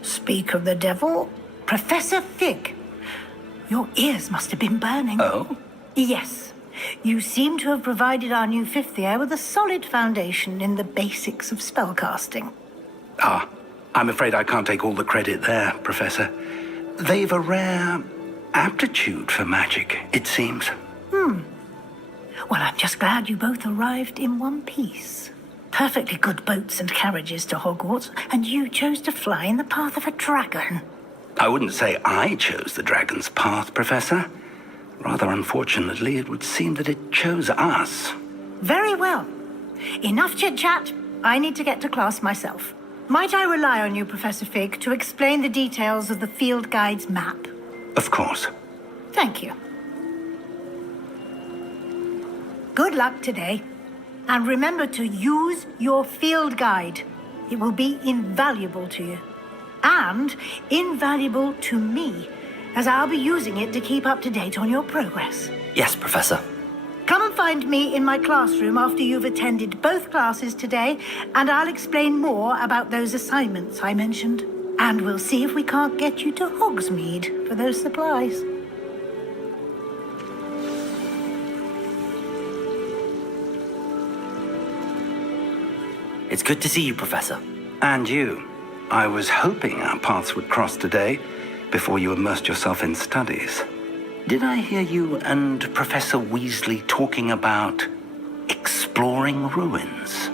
Speak of the devil, Professor Fig. Your ears must have been burning. Oh? Yes. You seem to have provided our new fifth year with a solid foundation in the basics of spellcasting. Ah, I'm afraid I can't take all the credit there, Professor. They've a rare aptitude for magic, it seems. Well, I'm just glad you both arrived in one piece. Perfectly good boats and carriages to Hogwarts, and you chose to fly in the path of a dragon. I wouldn't say I chose the dragon's path, Professor. Rather unfortunately, it would seem that it chose us. Very well. Enough chit-chat. I need to get to class myself. Might I rely on you, Professor Fig, to explain the details of the field guide's map? Of course. Thank you. Good luck today. And remember to use your field guide. It will be invaluable to you. And invaluable to me, as I'll be using it to keep up to date on your progress. Yes, Professor. Come and find me in my classroom after you've attended both classes today, and I'll explain more about those assignments I mentioned. And we'll see if we can't get you to Hogsmeade for those supplies. It's good to see you, Professor. And you. I was hoping our paths would cross today, before you immersed yourself in studies. Did I hear you and Professor Weasley talking about exploring ruins?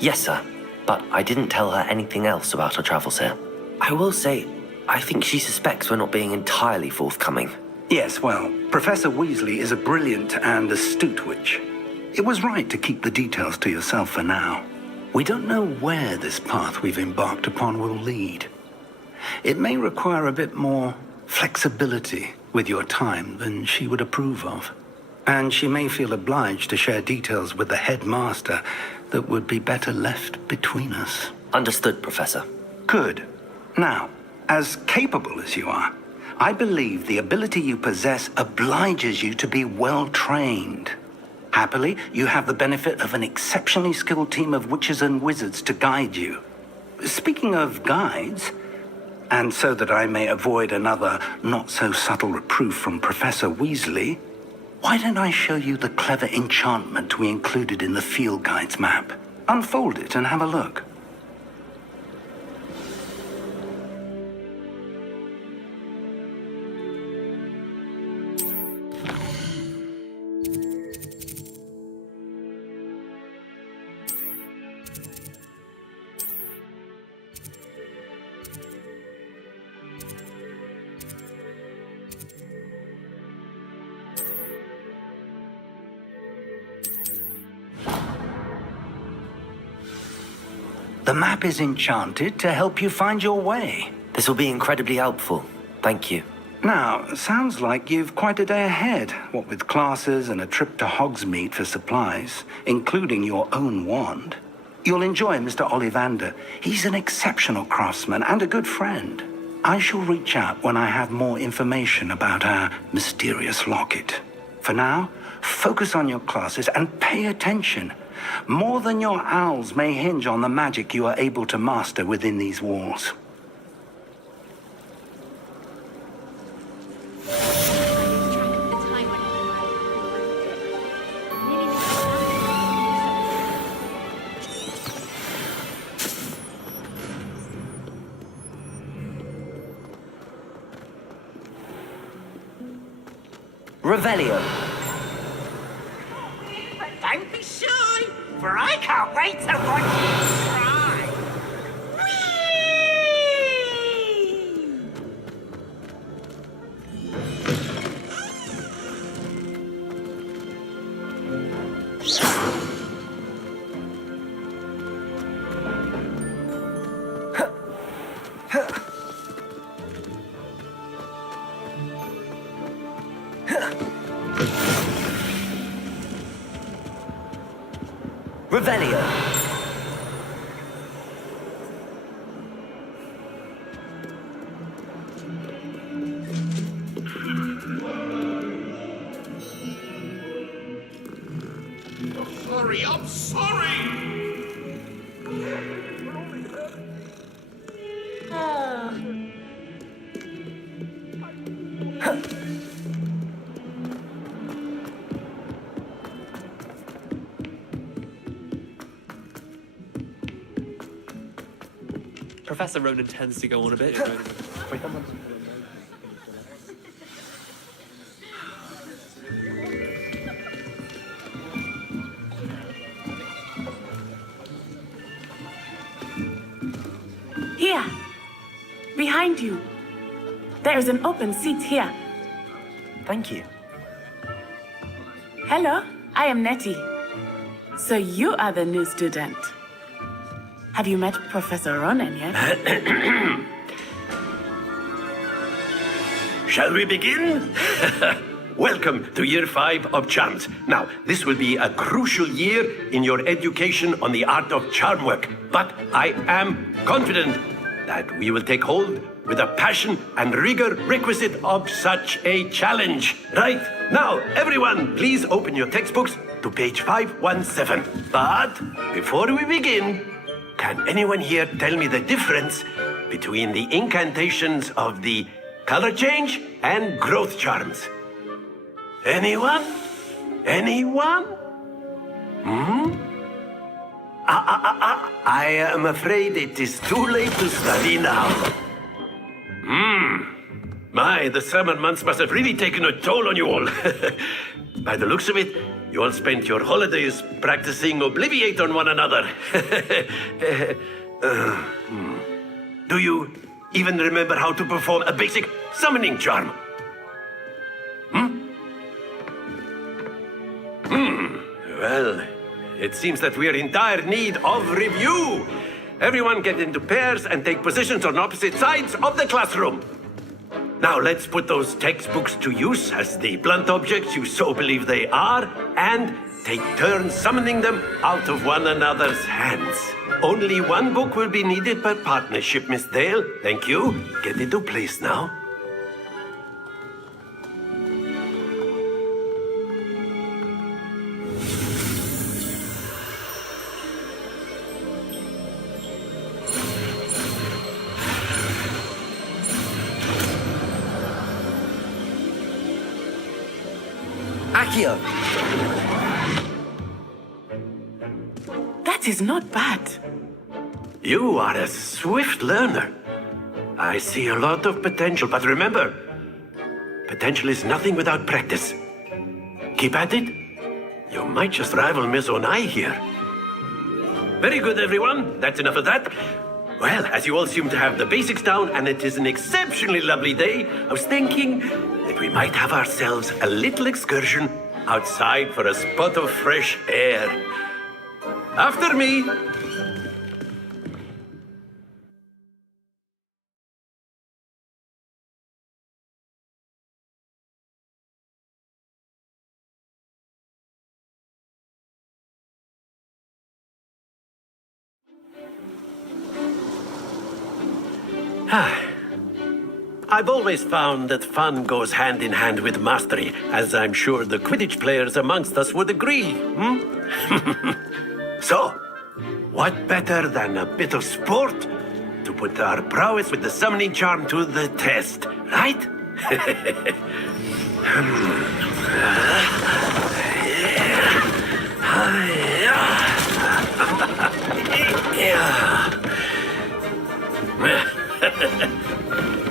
Yes, sir. But I didn't tell her anything else about our travels here. I will say, I think she suspects we're not being entirely forthcoming. Yes, well, Professor Weasley is a brilliant and astute witch. It was right to keep the details to yourself for now. We don't know where this path we've embarked upon will lead. It may require a bit more flexibility with your time than she would approve of. And she may feel obliged to share details with the headmaster that would be better left between us. Understood, Professor. Good. Now, as capable as you are, I believe the ability you possess obliges you to be well-trained. Happily, you have the benefit of an exceptionally skilled team of witches and wizards to guide you. Speaking of guides, and so that I may avoid another not-so-subtle reproof from Professor Weasley, why don't I show you the clever enchantment we included in the field guide's map? Unfold it and have a look. The map is enchanted to help you find your way. This will be incredibly helpful. Thank you. Now, sounds like you've quite a day ahead, what with classes and a trip to Hogsmeade for supplies, including your own wand. You'll enjoy Mr. Ollivander. He's an exceptional craftsman and a good friend. I shall reach out when I have more information about our mysterious locket. For now, focus on your classes and pay attention. More than your owls may hinge on the magic you are able to master within these walls. Revelio. Don't be shy, for I can't wait to watch you try. Revelio. Sorry, I'm sorry! Professor Ronan tends to go on a bit. Here. Behind you. There is an open seat here. Thank you. Hello. I am Nettie. So you are the new student. Have you met Professor Ronan yet? Shall we begin? Welcome to Year 5 of Charms. Now, this will be a crucial year in your education on the art of charm work. But I am confident that we will take hold with the passion and rigor requisite of such a challenge. Right, now, everyone, please open your textbooks to page 517. But before we begin, can anyone here tell me the difference between the incantations of the color change and growth charms? Anyone? Anyone? I am afraid it is too late to study now. My, the summer months must have really taken a toll on you all. By the looks of it, you all spent your holidays practicing Obliviate on one another. Do you even remember how to perform a basic summoning charm? Well, it seems that we are in dire need of review. Everyone get into pairs and take positions on opposite sides of the classroom. Now let's put those textbooks to use as the blunt objects you so believe they are, and take turns summoning them out of one another's hands. Only one book will be needed per partnership, Miss Dale. Thank you. Get into place now. Accio! That is not bad. You are a swift learner. I see a lot of potential, but remember, potential is nothing without practice. Keep at it. You might just rival Miss Onai here. Very good, everyone. That's enough of that. Well, as you all seem to have the basics down, and it is an exceptionally lovely day, I was thinking that we might have ourselves a little excursion outside for a spot of fresh air. After me. I've always found that fun goes hand in hand with mastery, as I'm sure the Quidditch players amongst us would agree. So, what better than a bit of sport to put our prowess with the summoning charm to the test, right?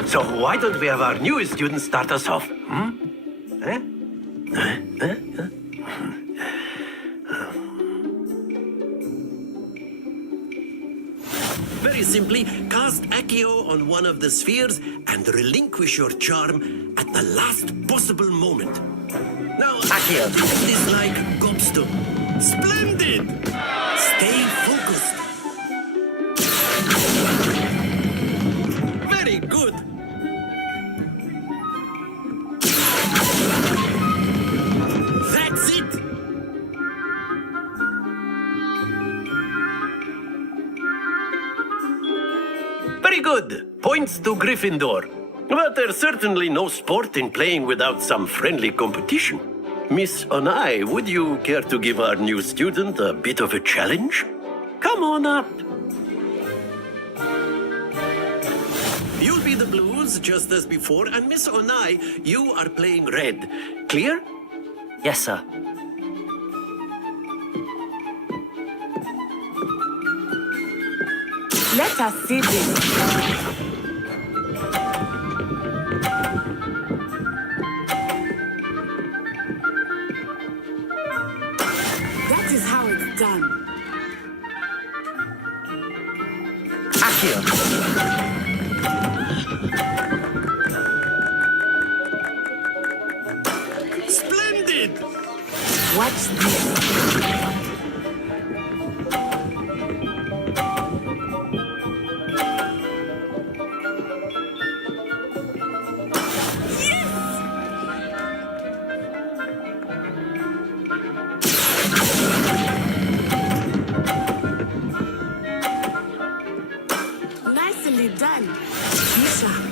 So why don't we have our newest student start us off? Very simply, cast Accio on one of the spheres and relinquish your charm at the last possible moment. Now, Accio! This is like gobstone. Splendid! Stay focused. Very good. That's it! Very good. Points to Gryffindor. But there's certainly no sport in playing without some friendly competition. Miss Onai, would you care to give our new student a bit of a challenge? Come on up. You'll be the blues just as before, and Miss Onai, you are playing red. Clear? Yes, sir. Let us see this. That is how it's done. Accio! Splendid! Watch this. Nicely done. Be sharp.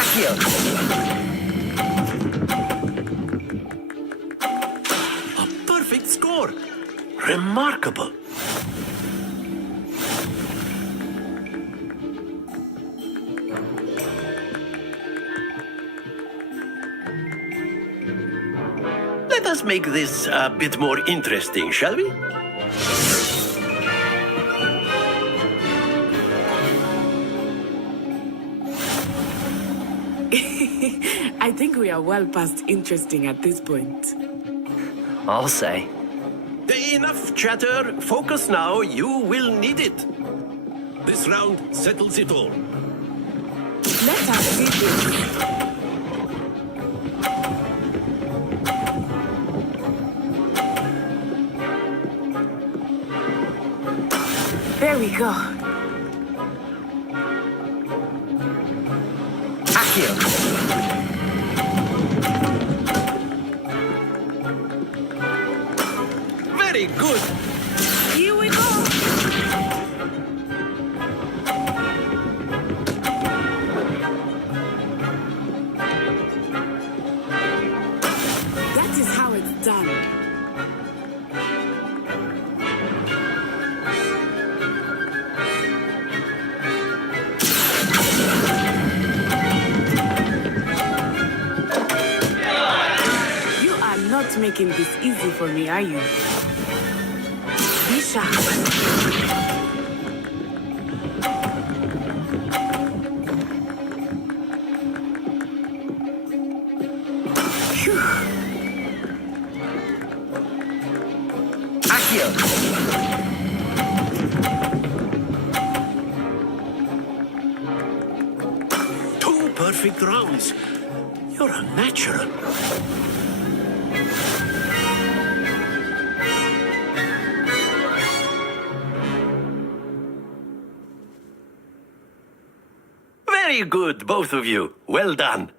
Akio! A perfect score. Remarkable. Let us make this a bit more interesting, shall we? I think we are well past interesting at this point. I'll say. Enough chatter. Focus now. You will need it. This round settles it all. Let us see this. There we go. Akio! Very good. Here we go. That is how it's done. You are not making this easy for me, are you? Be sharp. Phew. Akio! Two perfect rounds. You're a natural. Very good, both of you. Well done.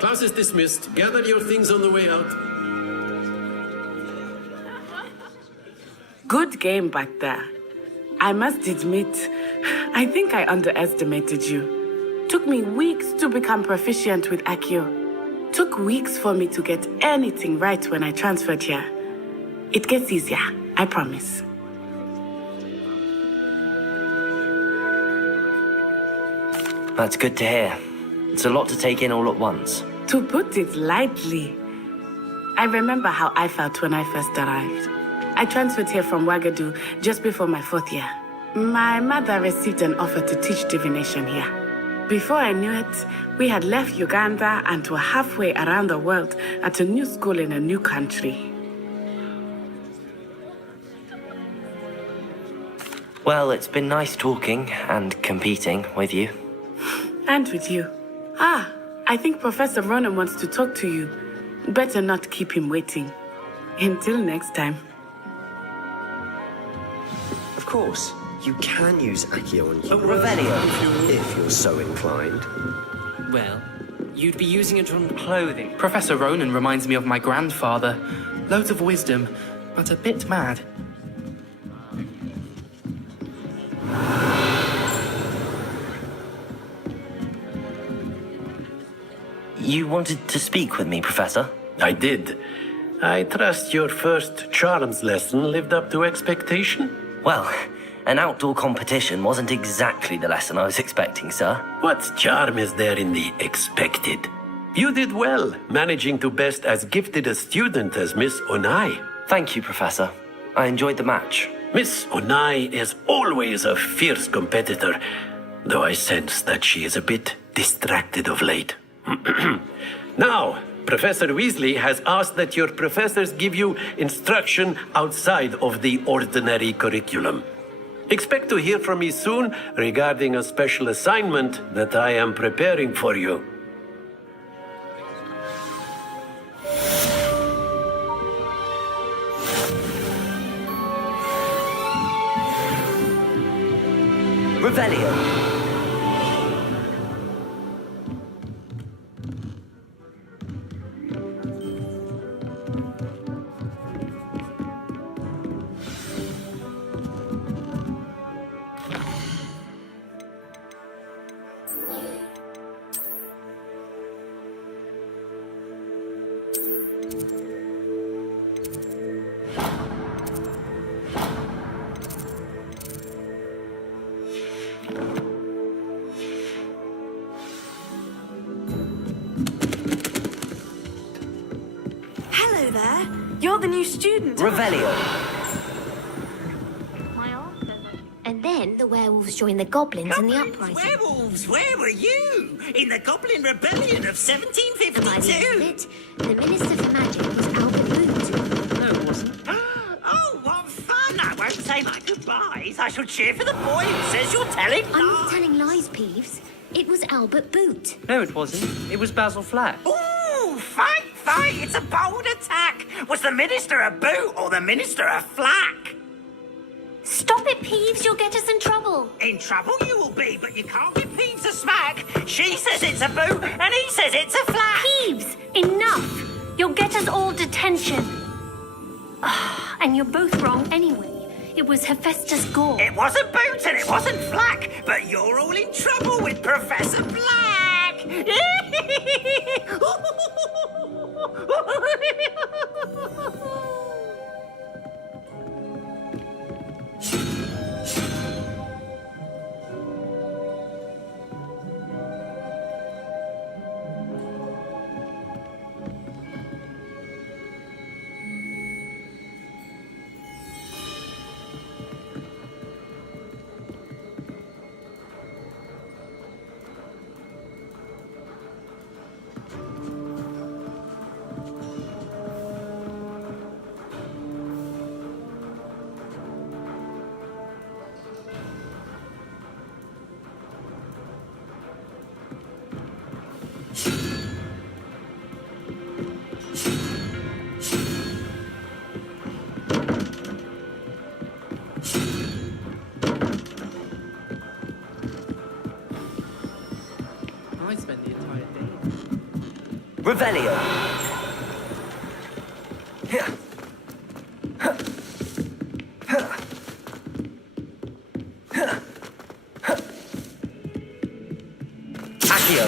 Class is dismissed. Gather your things on the way out. Good game back there. I must admit, I think I underestimated you. Took me weeks to become proficient with Akio. Took weeks for me to get anything right when I transferred here. It gets easier, I promise. That's good to hear. It's a lot to take in all at once. To put it lightly, I remember how I felt when I first arrived. I transferred here from Wagadu just before my 4th year. My mother received an offer to teach divination here. Before I knew it, we had left Uganda and were halfway around the world at a new school in a new country. Well, it's been nice talking and competing with you. And with you. I think Professor Ronan wants to talk to you. Better not keep him waiting. Until next time. Of course, you can use Akio on you. Revelio. If you're so inclined. Well, you'd be using it on clothing. Professor Ronan reminds me of my grandfather. Loads of wisdom, but a bit mad. You wanted to speak with me, Professor? I did. I trust your first charms lesson lived up to expectation? Well, an outdoor competition wasn't exactly the lesson I was expecting, sir. What charm is there in the expected? You did well, managing to best as gifted a student as Miss Onai. Thank you, Professor. I enjoyed the match. Miss Onai is always a fierce competitor, though I sense that she is a bit distracted of late. Now, Professor Weasley has asked that your professors give you instruction outside of the ordinary curriculum. Expect to hear from me soon regarding a special assignment that I am preparing for you. Revelio. Hello there. You're the new student. Revelio. And then the werewolves joined the goblins in the uprising. Werewolves, where were you? In the Goblin Rebellion of And by the end of 1752? it, the Minister for Magic was Albert Boot. No, it wasn't. Oh, what fun! I won't say my goodbyes. I shall cheer for the boy who says you're telling I'm lies. not telling lies, Peeves. It was Albert Boot. No, it wasn't. It was Basil Flack. Ooh, fight! It's a bold attack. Was the Minister a boot or the Minister a flack? Stop it, Peeves. You'll get us in trouble. In trouble you will be, but you can't give Peeves a smack. She says it's a boot and he says it's a flack. Peeves, enough. You'll get us all detention. And you're both wrong anyway. It was Hephaestus Gore. It wasn't boot and it wasn't flack, but you're all in trouble with Professor Black. I spent the entire day. Revelio. Accio.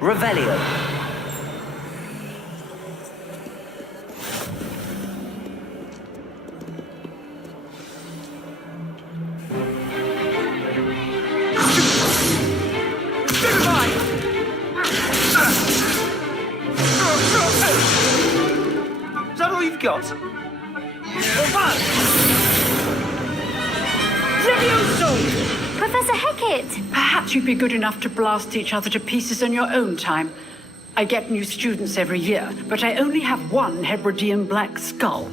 Revelio. Is that all you've got? Professor Hecat! Perhaps you'd be good enough to blast each other to pieces on your own time. I get new students every year, but I only have one Hebridean black skull.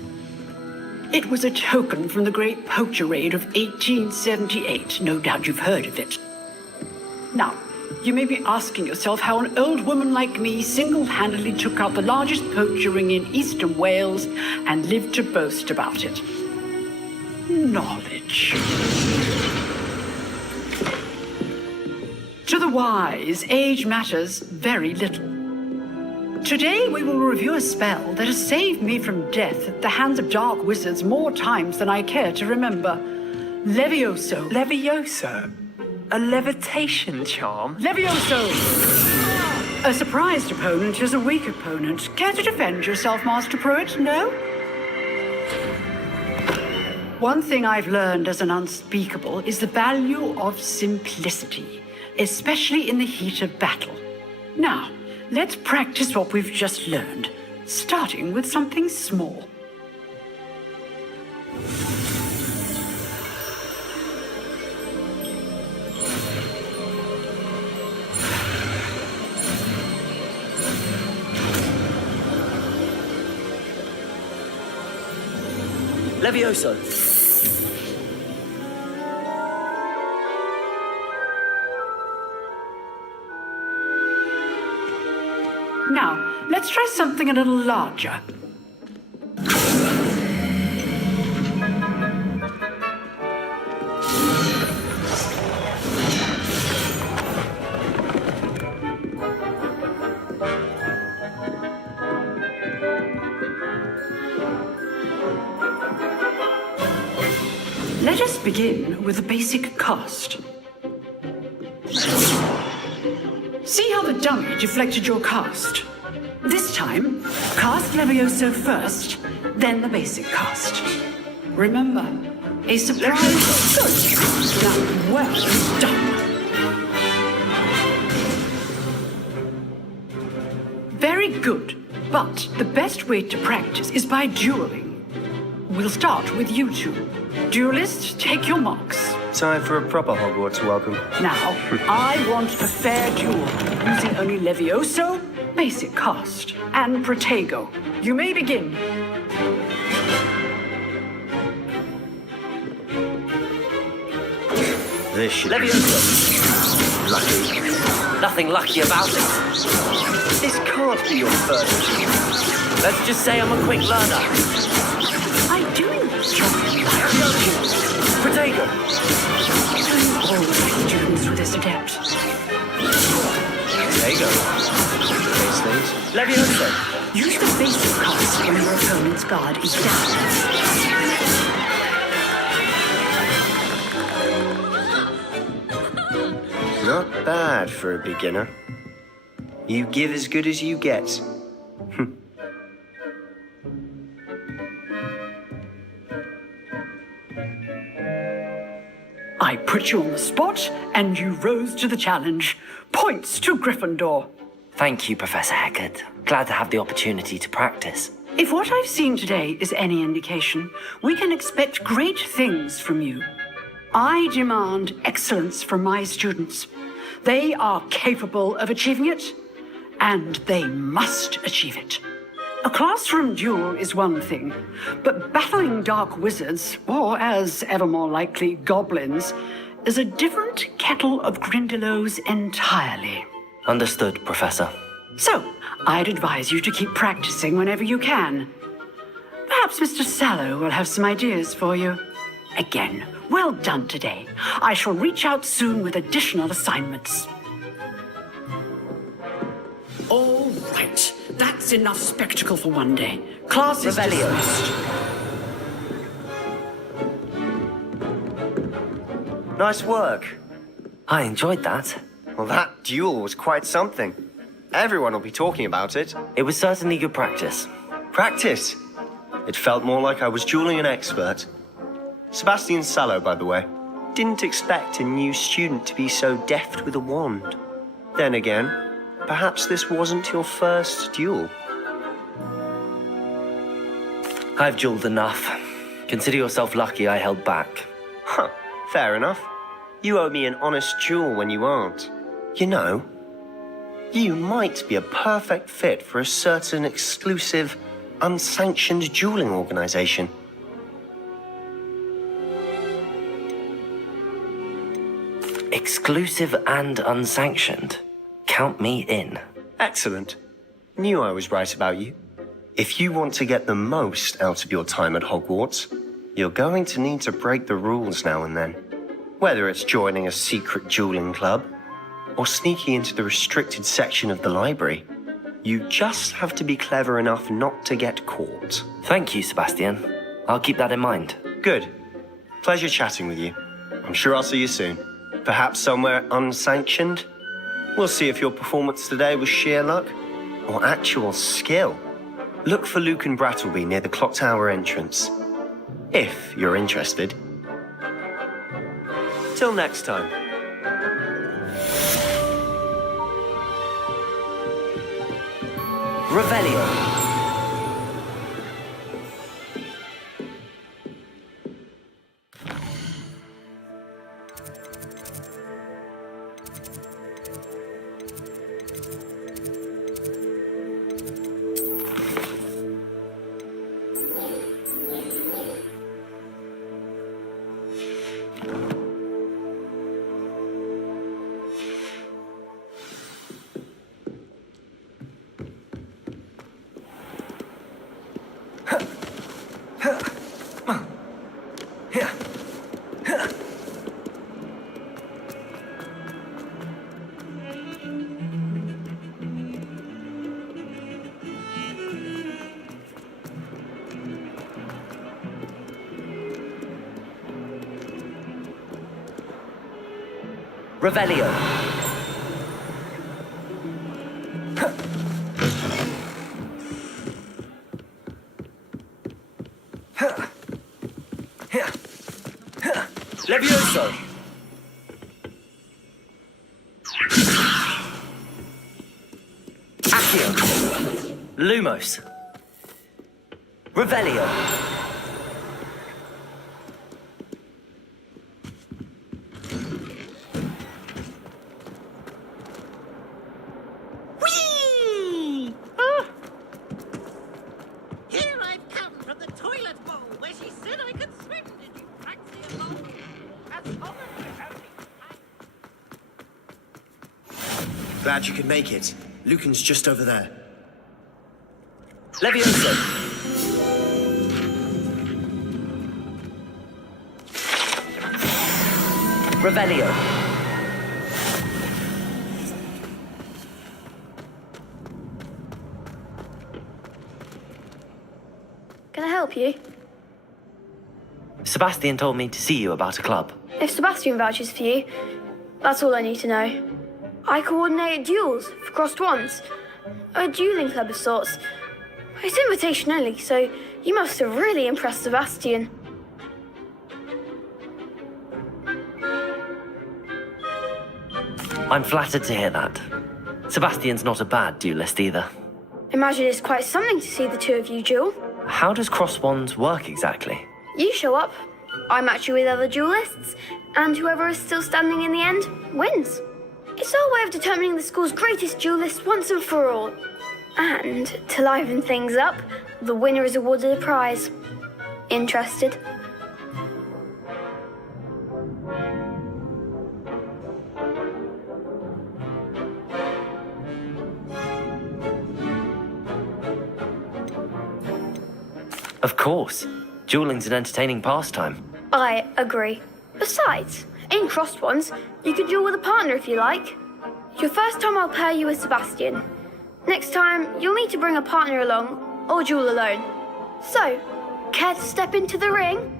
It was a token from the Great Poacher Raid of 1878. No doubt you've heard of it. Now, you may be asking yourself how an old woman like me single-handedly took out the largest poacher ring in eastern Wales and lived to boast about it. Knowledge. To the wise, age matters very little. Today we will review a spell that has saved me from death at the hands of dark wizards more times than I care to remember. Levioso. Levioso? A levitation charm? Levioso! A surprised opponent is a weak opponent. Care to defend yourself, Master Pruitt? No? One thing I've learned as an unspeakable is the value of simplicity, especially in the heat of battle. Now, let's practice what we've just learned, starting with something small. Levioso. Now, let's try something a little larger. Let us begin with the basic cast. See how the dummy deflected your cast? This time, cast Levioso first, then the basic cast. Remember, a surprise. Good. Now, well done. Very good. But the best way to practice is by dueling. We'll start with you two. Duelists, take your marks. Time for a proper Hogwarts welcome. Now, I want a fair duel, using only Levioso, basic cast, and Protego. You may begin. This should Levioso. Lucky. Nothing lucky about it. This can't be your first duel. Let's just say I'm a quick learner. I do enjoy Protego. I'm always students with this adept. Protego. Levioso. Use the basic cast when your opponent's guard is down. Not bad for a beginner. You give as good as you get. I put you on the spot, and you rose to the challenge. Points to Gryffindor. Thank you, Professor Hecat. Glad to have the opportunity to practice. If what I've seen today is any indication, we can expect great things from you. I demand excellence from my students. They are capable of achieving it, and they must achieve it. A classroom duel is one thing, but battling dark wizards, or as ever more likely, goblins, is a different kettle of Grindylows entirely. Understood, Professor. So, I'd advise you to keep practicing whenever you can. Perhaps Mr. Sallow will have some ideas for you. Again, well done today. I shall reach out soon with additional assignments. All right. That's enough spectacle for one day. Class is dismissed. Nice work. I enjoyed that. Well, that duel was quite something. Everyone will be talking about it. It was certainly good practice. Practice? It felt more like I was dueling an expert. Sebastian Sallow, by the way. Didn't expect a new student to be so deft with a wand. Then again, perhaps this wasn't your first duel. I've dueled enough. Consider yourself lucky I held back. Huh, fair enough. You owe me an honest duel when you aren't. You know, you might be a perfect fit for a certain exclusive, unsanctioned dueling organization. Exclusive and unsanctioned. Count me in. Excellent. Knew I was right about you. If you want to get the most out of your time at Hogwarts, you're going to need to break the rules now and then. Whether it's joining a secret dueling club, or sneaking into the restricted section of the library. You just have to be clever enough not to get caught. Thank you, Sebastian. I'll keep that in mind. Good. Pleasure chatting with you. I'm sure I'll see you soon. Perhaps somewhere unsanctioned? We'll see if your performance today was sheer luck or actual skill. Look for Luke and Brattleby near the clock tower entrance, if you're interested. Till next time. Revelio. Revelio. Levioso. Accio. Lumos. Revelio. Glad you could make it. Lucan's just over there. Levioso. Revelio. Can I help you? Sebastian told me to see you about a club. If Sebastian vouches for you, that's all I need to know. I coordinate duels for crossed wands. A dueling club of sorts. It's invitation only, so you must have really impressed Sebastian. I'm flattered to hear that. Sebastian's not a bad duelist either. Imagine it's quite something to see the two of you duel. How does cross wands work exactly? You show up, I match you with other duelists, and whoever is still standing in the end wins. It's our way of determining the school's greatest duelist once and for all. And, to liven things up, the winner is awarded a prize. Interested? Of course. Dueling's an entertaining pastime. I agree. Besides, in crossed ones, you can duel with a partner if you like. Your first time I'll pair you with Sebastian. Next time, you'll need to bring a partner along, or duel alone. So, care to step into the ring?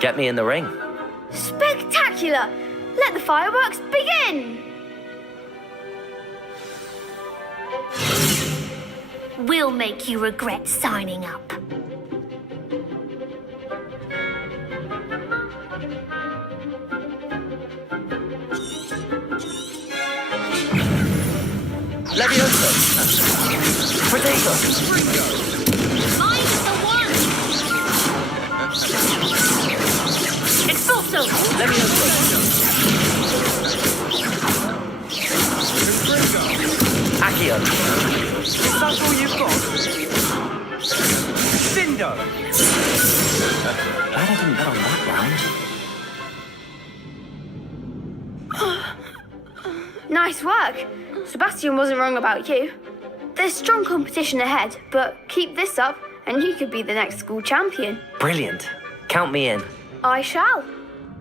Get me in the ring. Spectacular! Let the fireworks begin! We'll make you regret signing up. Levioso. Protego. Find the one! Expulso! Levioso. Accio. Is that all you've got? Cindo! Glad I didn't bet on that round. Nice work. Sebastian wasn't wrong about you. There's strong competition ahead, but keep this up and you could be the next school champion. Brilliant. Count me in. I shall.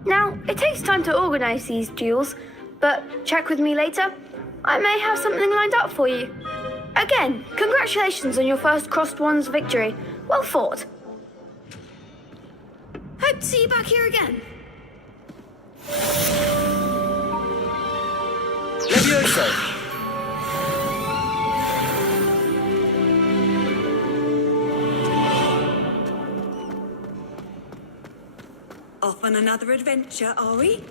Now, it takes time to organise these duels, but check with me later. I may have something lined up for you. Again, congratulations on your first Crossed Wands victory. Well fought. Hope to see you back here again. Levioso! Off on another adventure, are we?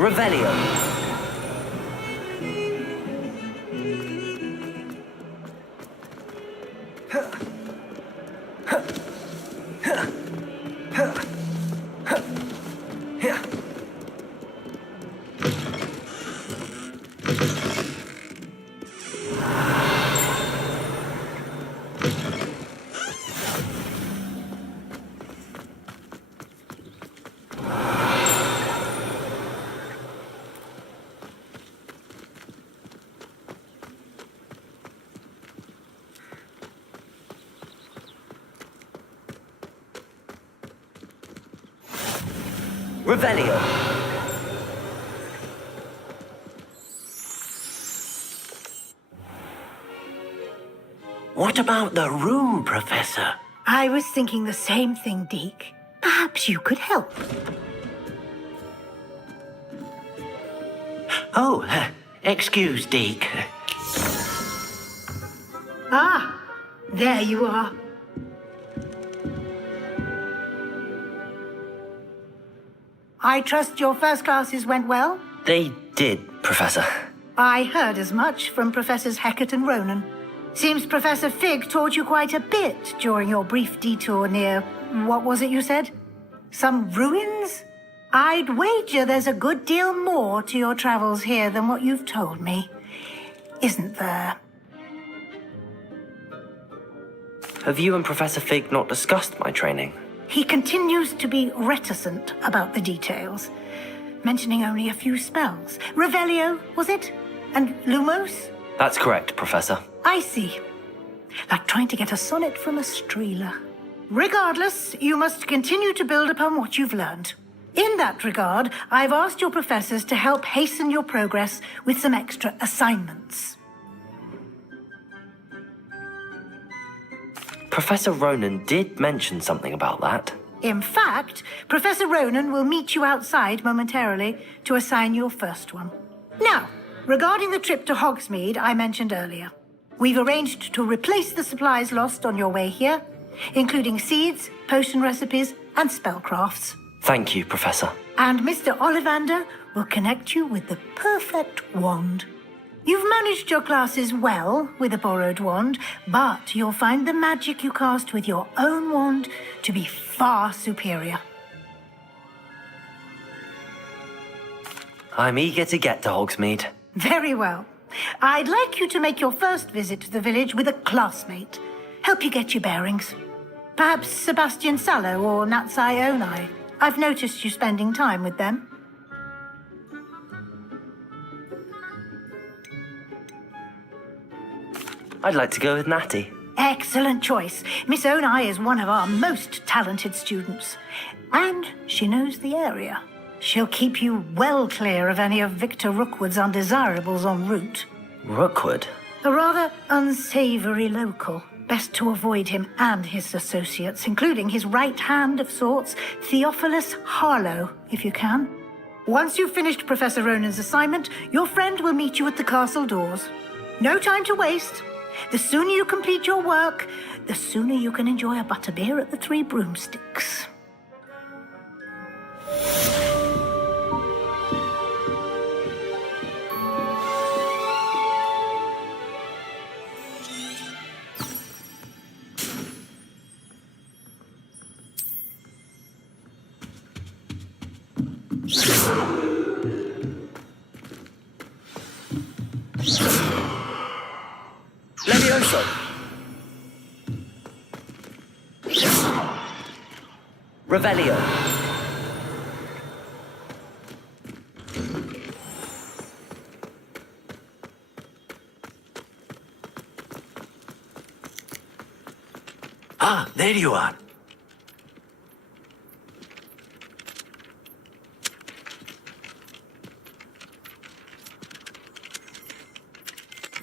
Revelio. Revelio. What about the room, Professor? I was thinking the same thing, Deke. Perhaps you could help. Oh, excuse, Deke. Ah, there you are. I trust your first classes went well? They did, Professor. I heard as much from Professors Hecat and Ronan. Seems Professor Fig taught you quite a bit during your brief detour near... what was it you said? Some ruins? I'd wager there's a good deal more to your travels here than what you've told me. Isn't there? Have you and Professor Fig not discussed my training? He continues to be reticent about the details, mentioning only a few spells. Revelio, was it? And Lumos? That's correct, Professor. I see. Like trying to get a sonnet from a streeler. Regardless, you must continue to build upon what you've learned. In that regard, I've asked your professors to help hasten your progress with some extra assignments. Professor Ronan did mention something about that. In fact, Professor Ronan will meet you outside momentarily to assign your first one. Now, regarding the trip to Hogsmeade I mentioned earlier, we've arranged to replace the supplies lost on your way here, including seeds, potion recipes, and spellcrafts. Thank you, Professor. And Mr. Ollivander will connect you with the perfect wand. You've managed your classes well with a borrowed wand, but you'll find the magic you cast with your own wand to be far superior. I'm eager to get to Hogsmeade. Very well. I'd like you to make your first visit to the village with a classmate. Help you get your bearings. Perhaps Sebastian Sallow or Natsai Onai. I've noticed you spending time with them. I'd like to go with Natty. Excellent choice. Miss Onai is one of our most talented students. And she knows the area. She'll keep you well clear of any of Victor Rookwood's undesirables en route. Rookwood? A rather unsavory local. Best to avoid him and his associates, including his right hand of sorts, Theophilus Harlow, if you can. Once you've finished Professor Ronan's assignment, your friend will meet you at the castle doors. No time to waste. The sooner you complete your work, the sooner you can enjoy a butterbeer at the Three Broomsticks. Levioso! Revelio! Ah, there you are.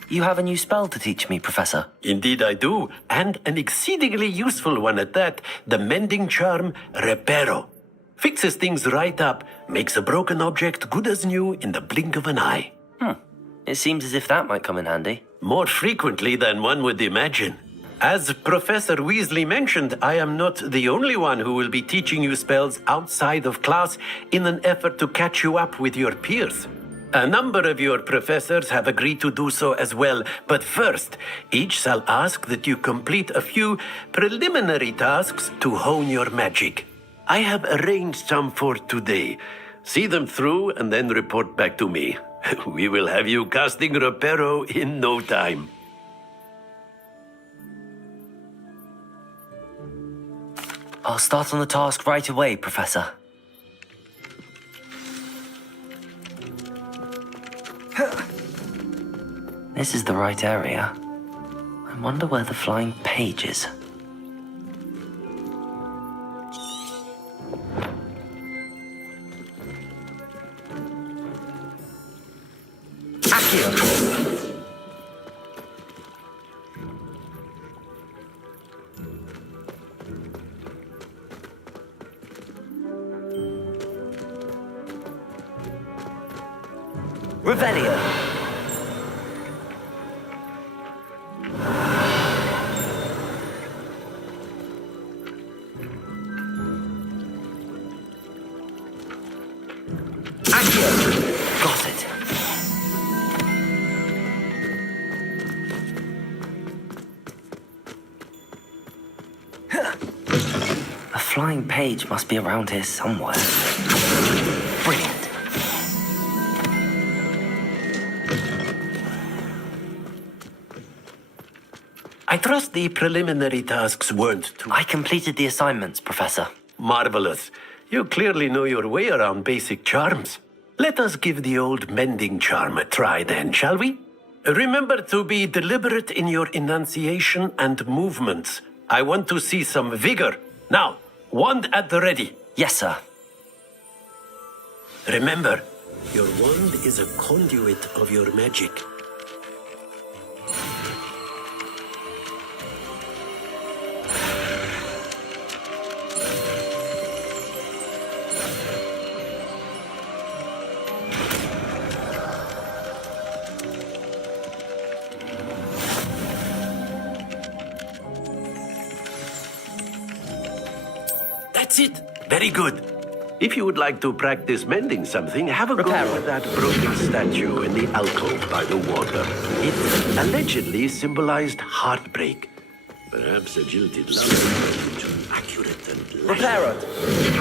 You have a new spell to teach me, Professor. Indeed I do, and an exceedingly useful one at that. The mending charm, Reparo. Fixes things right up, makes a broken object good as new in the blink of an eye. It seems as if that might come in handy. More frequently than one would imagine. As Professor Weasley mentioned, I am not the only one who will be teaching you spells outside of class in an effort to catch you up with your peers. A number of your professors have agreed to do so as well, but first, each shall ask that you complete a few preliminary tasks to hone your magic. I have arranged some for today. See them through and then report back to me. We will have you casting Reparo in no time. I'll start on the task right away, Professor. This is the right area. I wonder where the flying page is. Accio! Revelio! Got it. A flying page must be around here somewhere. Brilliant. I trust the preliminary tasks weren't too... I completed the assignments, Professor. Marvelous. You clearly know your way around basic charms. Let us give the old mending charm a try then, shall we? Remember to be deliberate in your enunciation and movements. I want to see some vigor. Now, wand at the ready. Yes, sir. Remember, your wand is a conduit of your magic. That's it. Very good. If you would like to practice mending something, have a go at that broken statue in the alcove by the water. It allegedly symbolized heartbreak. Perhaps a jilted love too accurate and light. Reparo!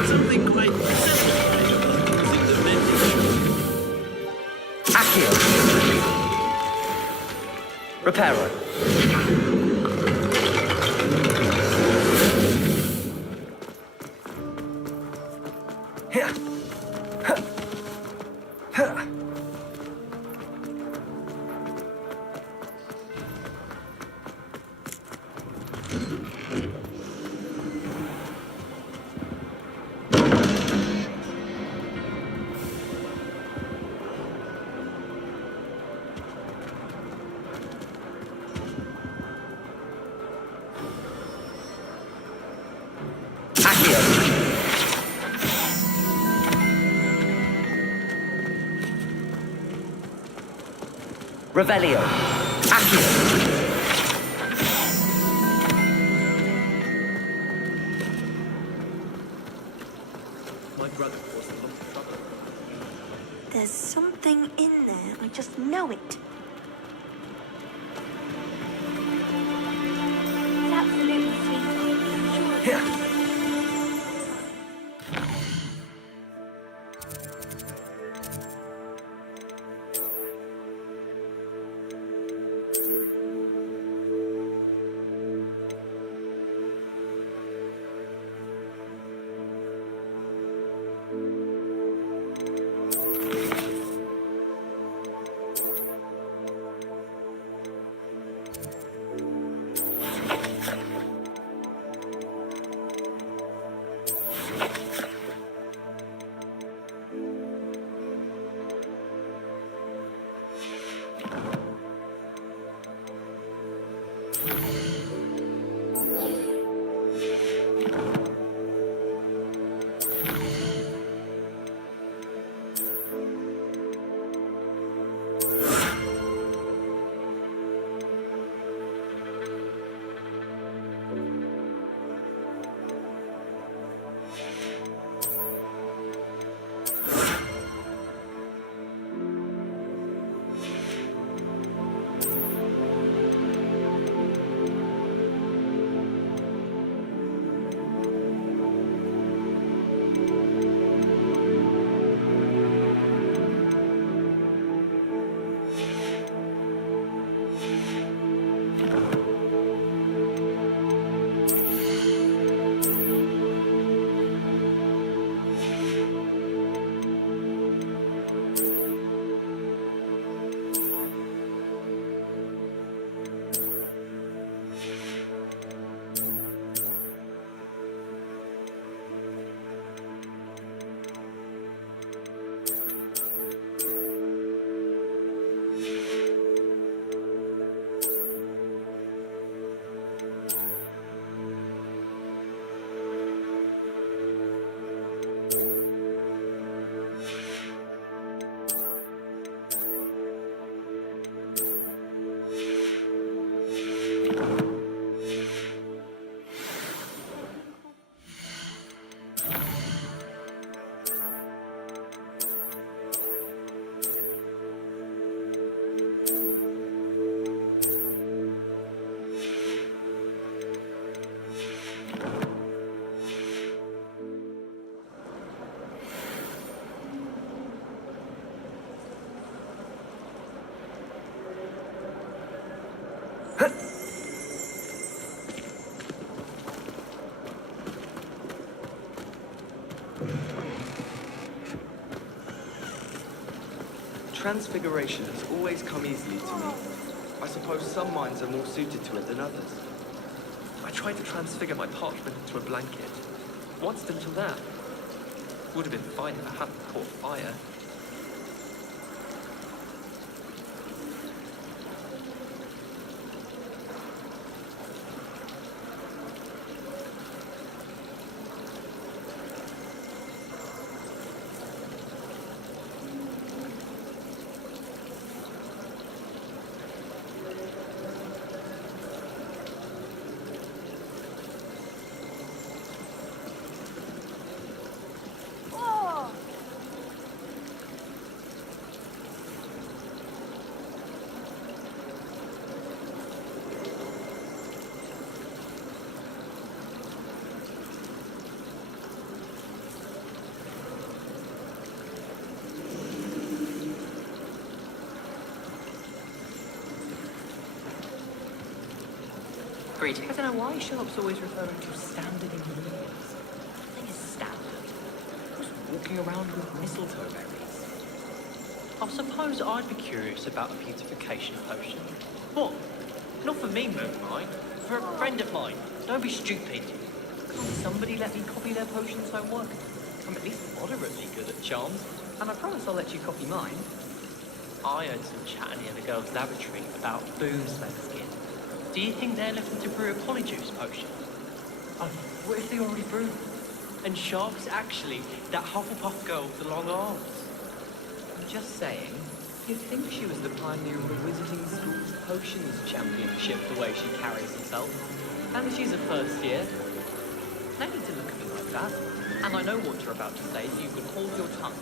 Something quite simple using the mending. Accio! Reparo! Revelio. Accio. brother caused a lot of trouble. There's something in there. I just know it. It's absolutely sweet. Here. Transfiguration has always come easily to me. I suppose some minds are more suited to it than others. I tried to transfigure my parchment into a blanket. What's until that? Would have been fine if I hadn't caught fire. Greetings. I don't know why Sherlock's always referring to standard ingredients. Nothing is standard. Who's walking around with mistletoe berries? I suppose I'd be curious about a beautification potion. What? Not for me, Moonlight. For a friend of mine. Don't be stupid. Can't somebody let me copy their potions homework? I'm at least moderately good at charms, and I promise I'll let you copy mine. I heard some chat near the girls' laboratory about boomslang skin. Do you think they're looking to brew a polyjuice potion? Oh, what if they already brewed? And Sharp's actually that Hufflepuff girl with the long arms. I'm just saying, you'd think she was the pioneer of the Wizarding School's Potions Championship, the way she carries herself. And she's a first year. No need to look at me like that. And I know what you're about to say, so you can hold your tongue.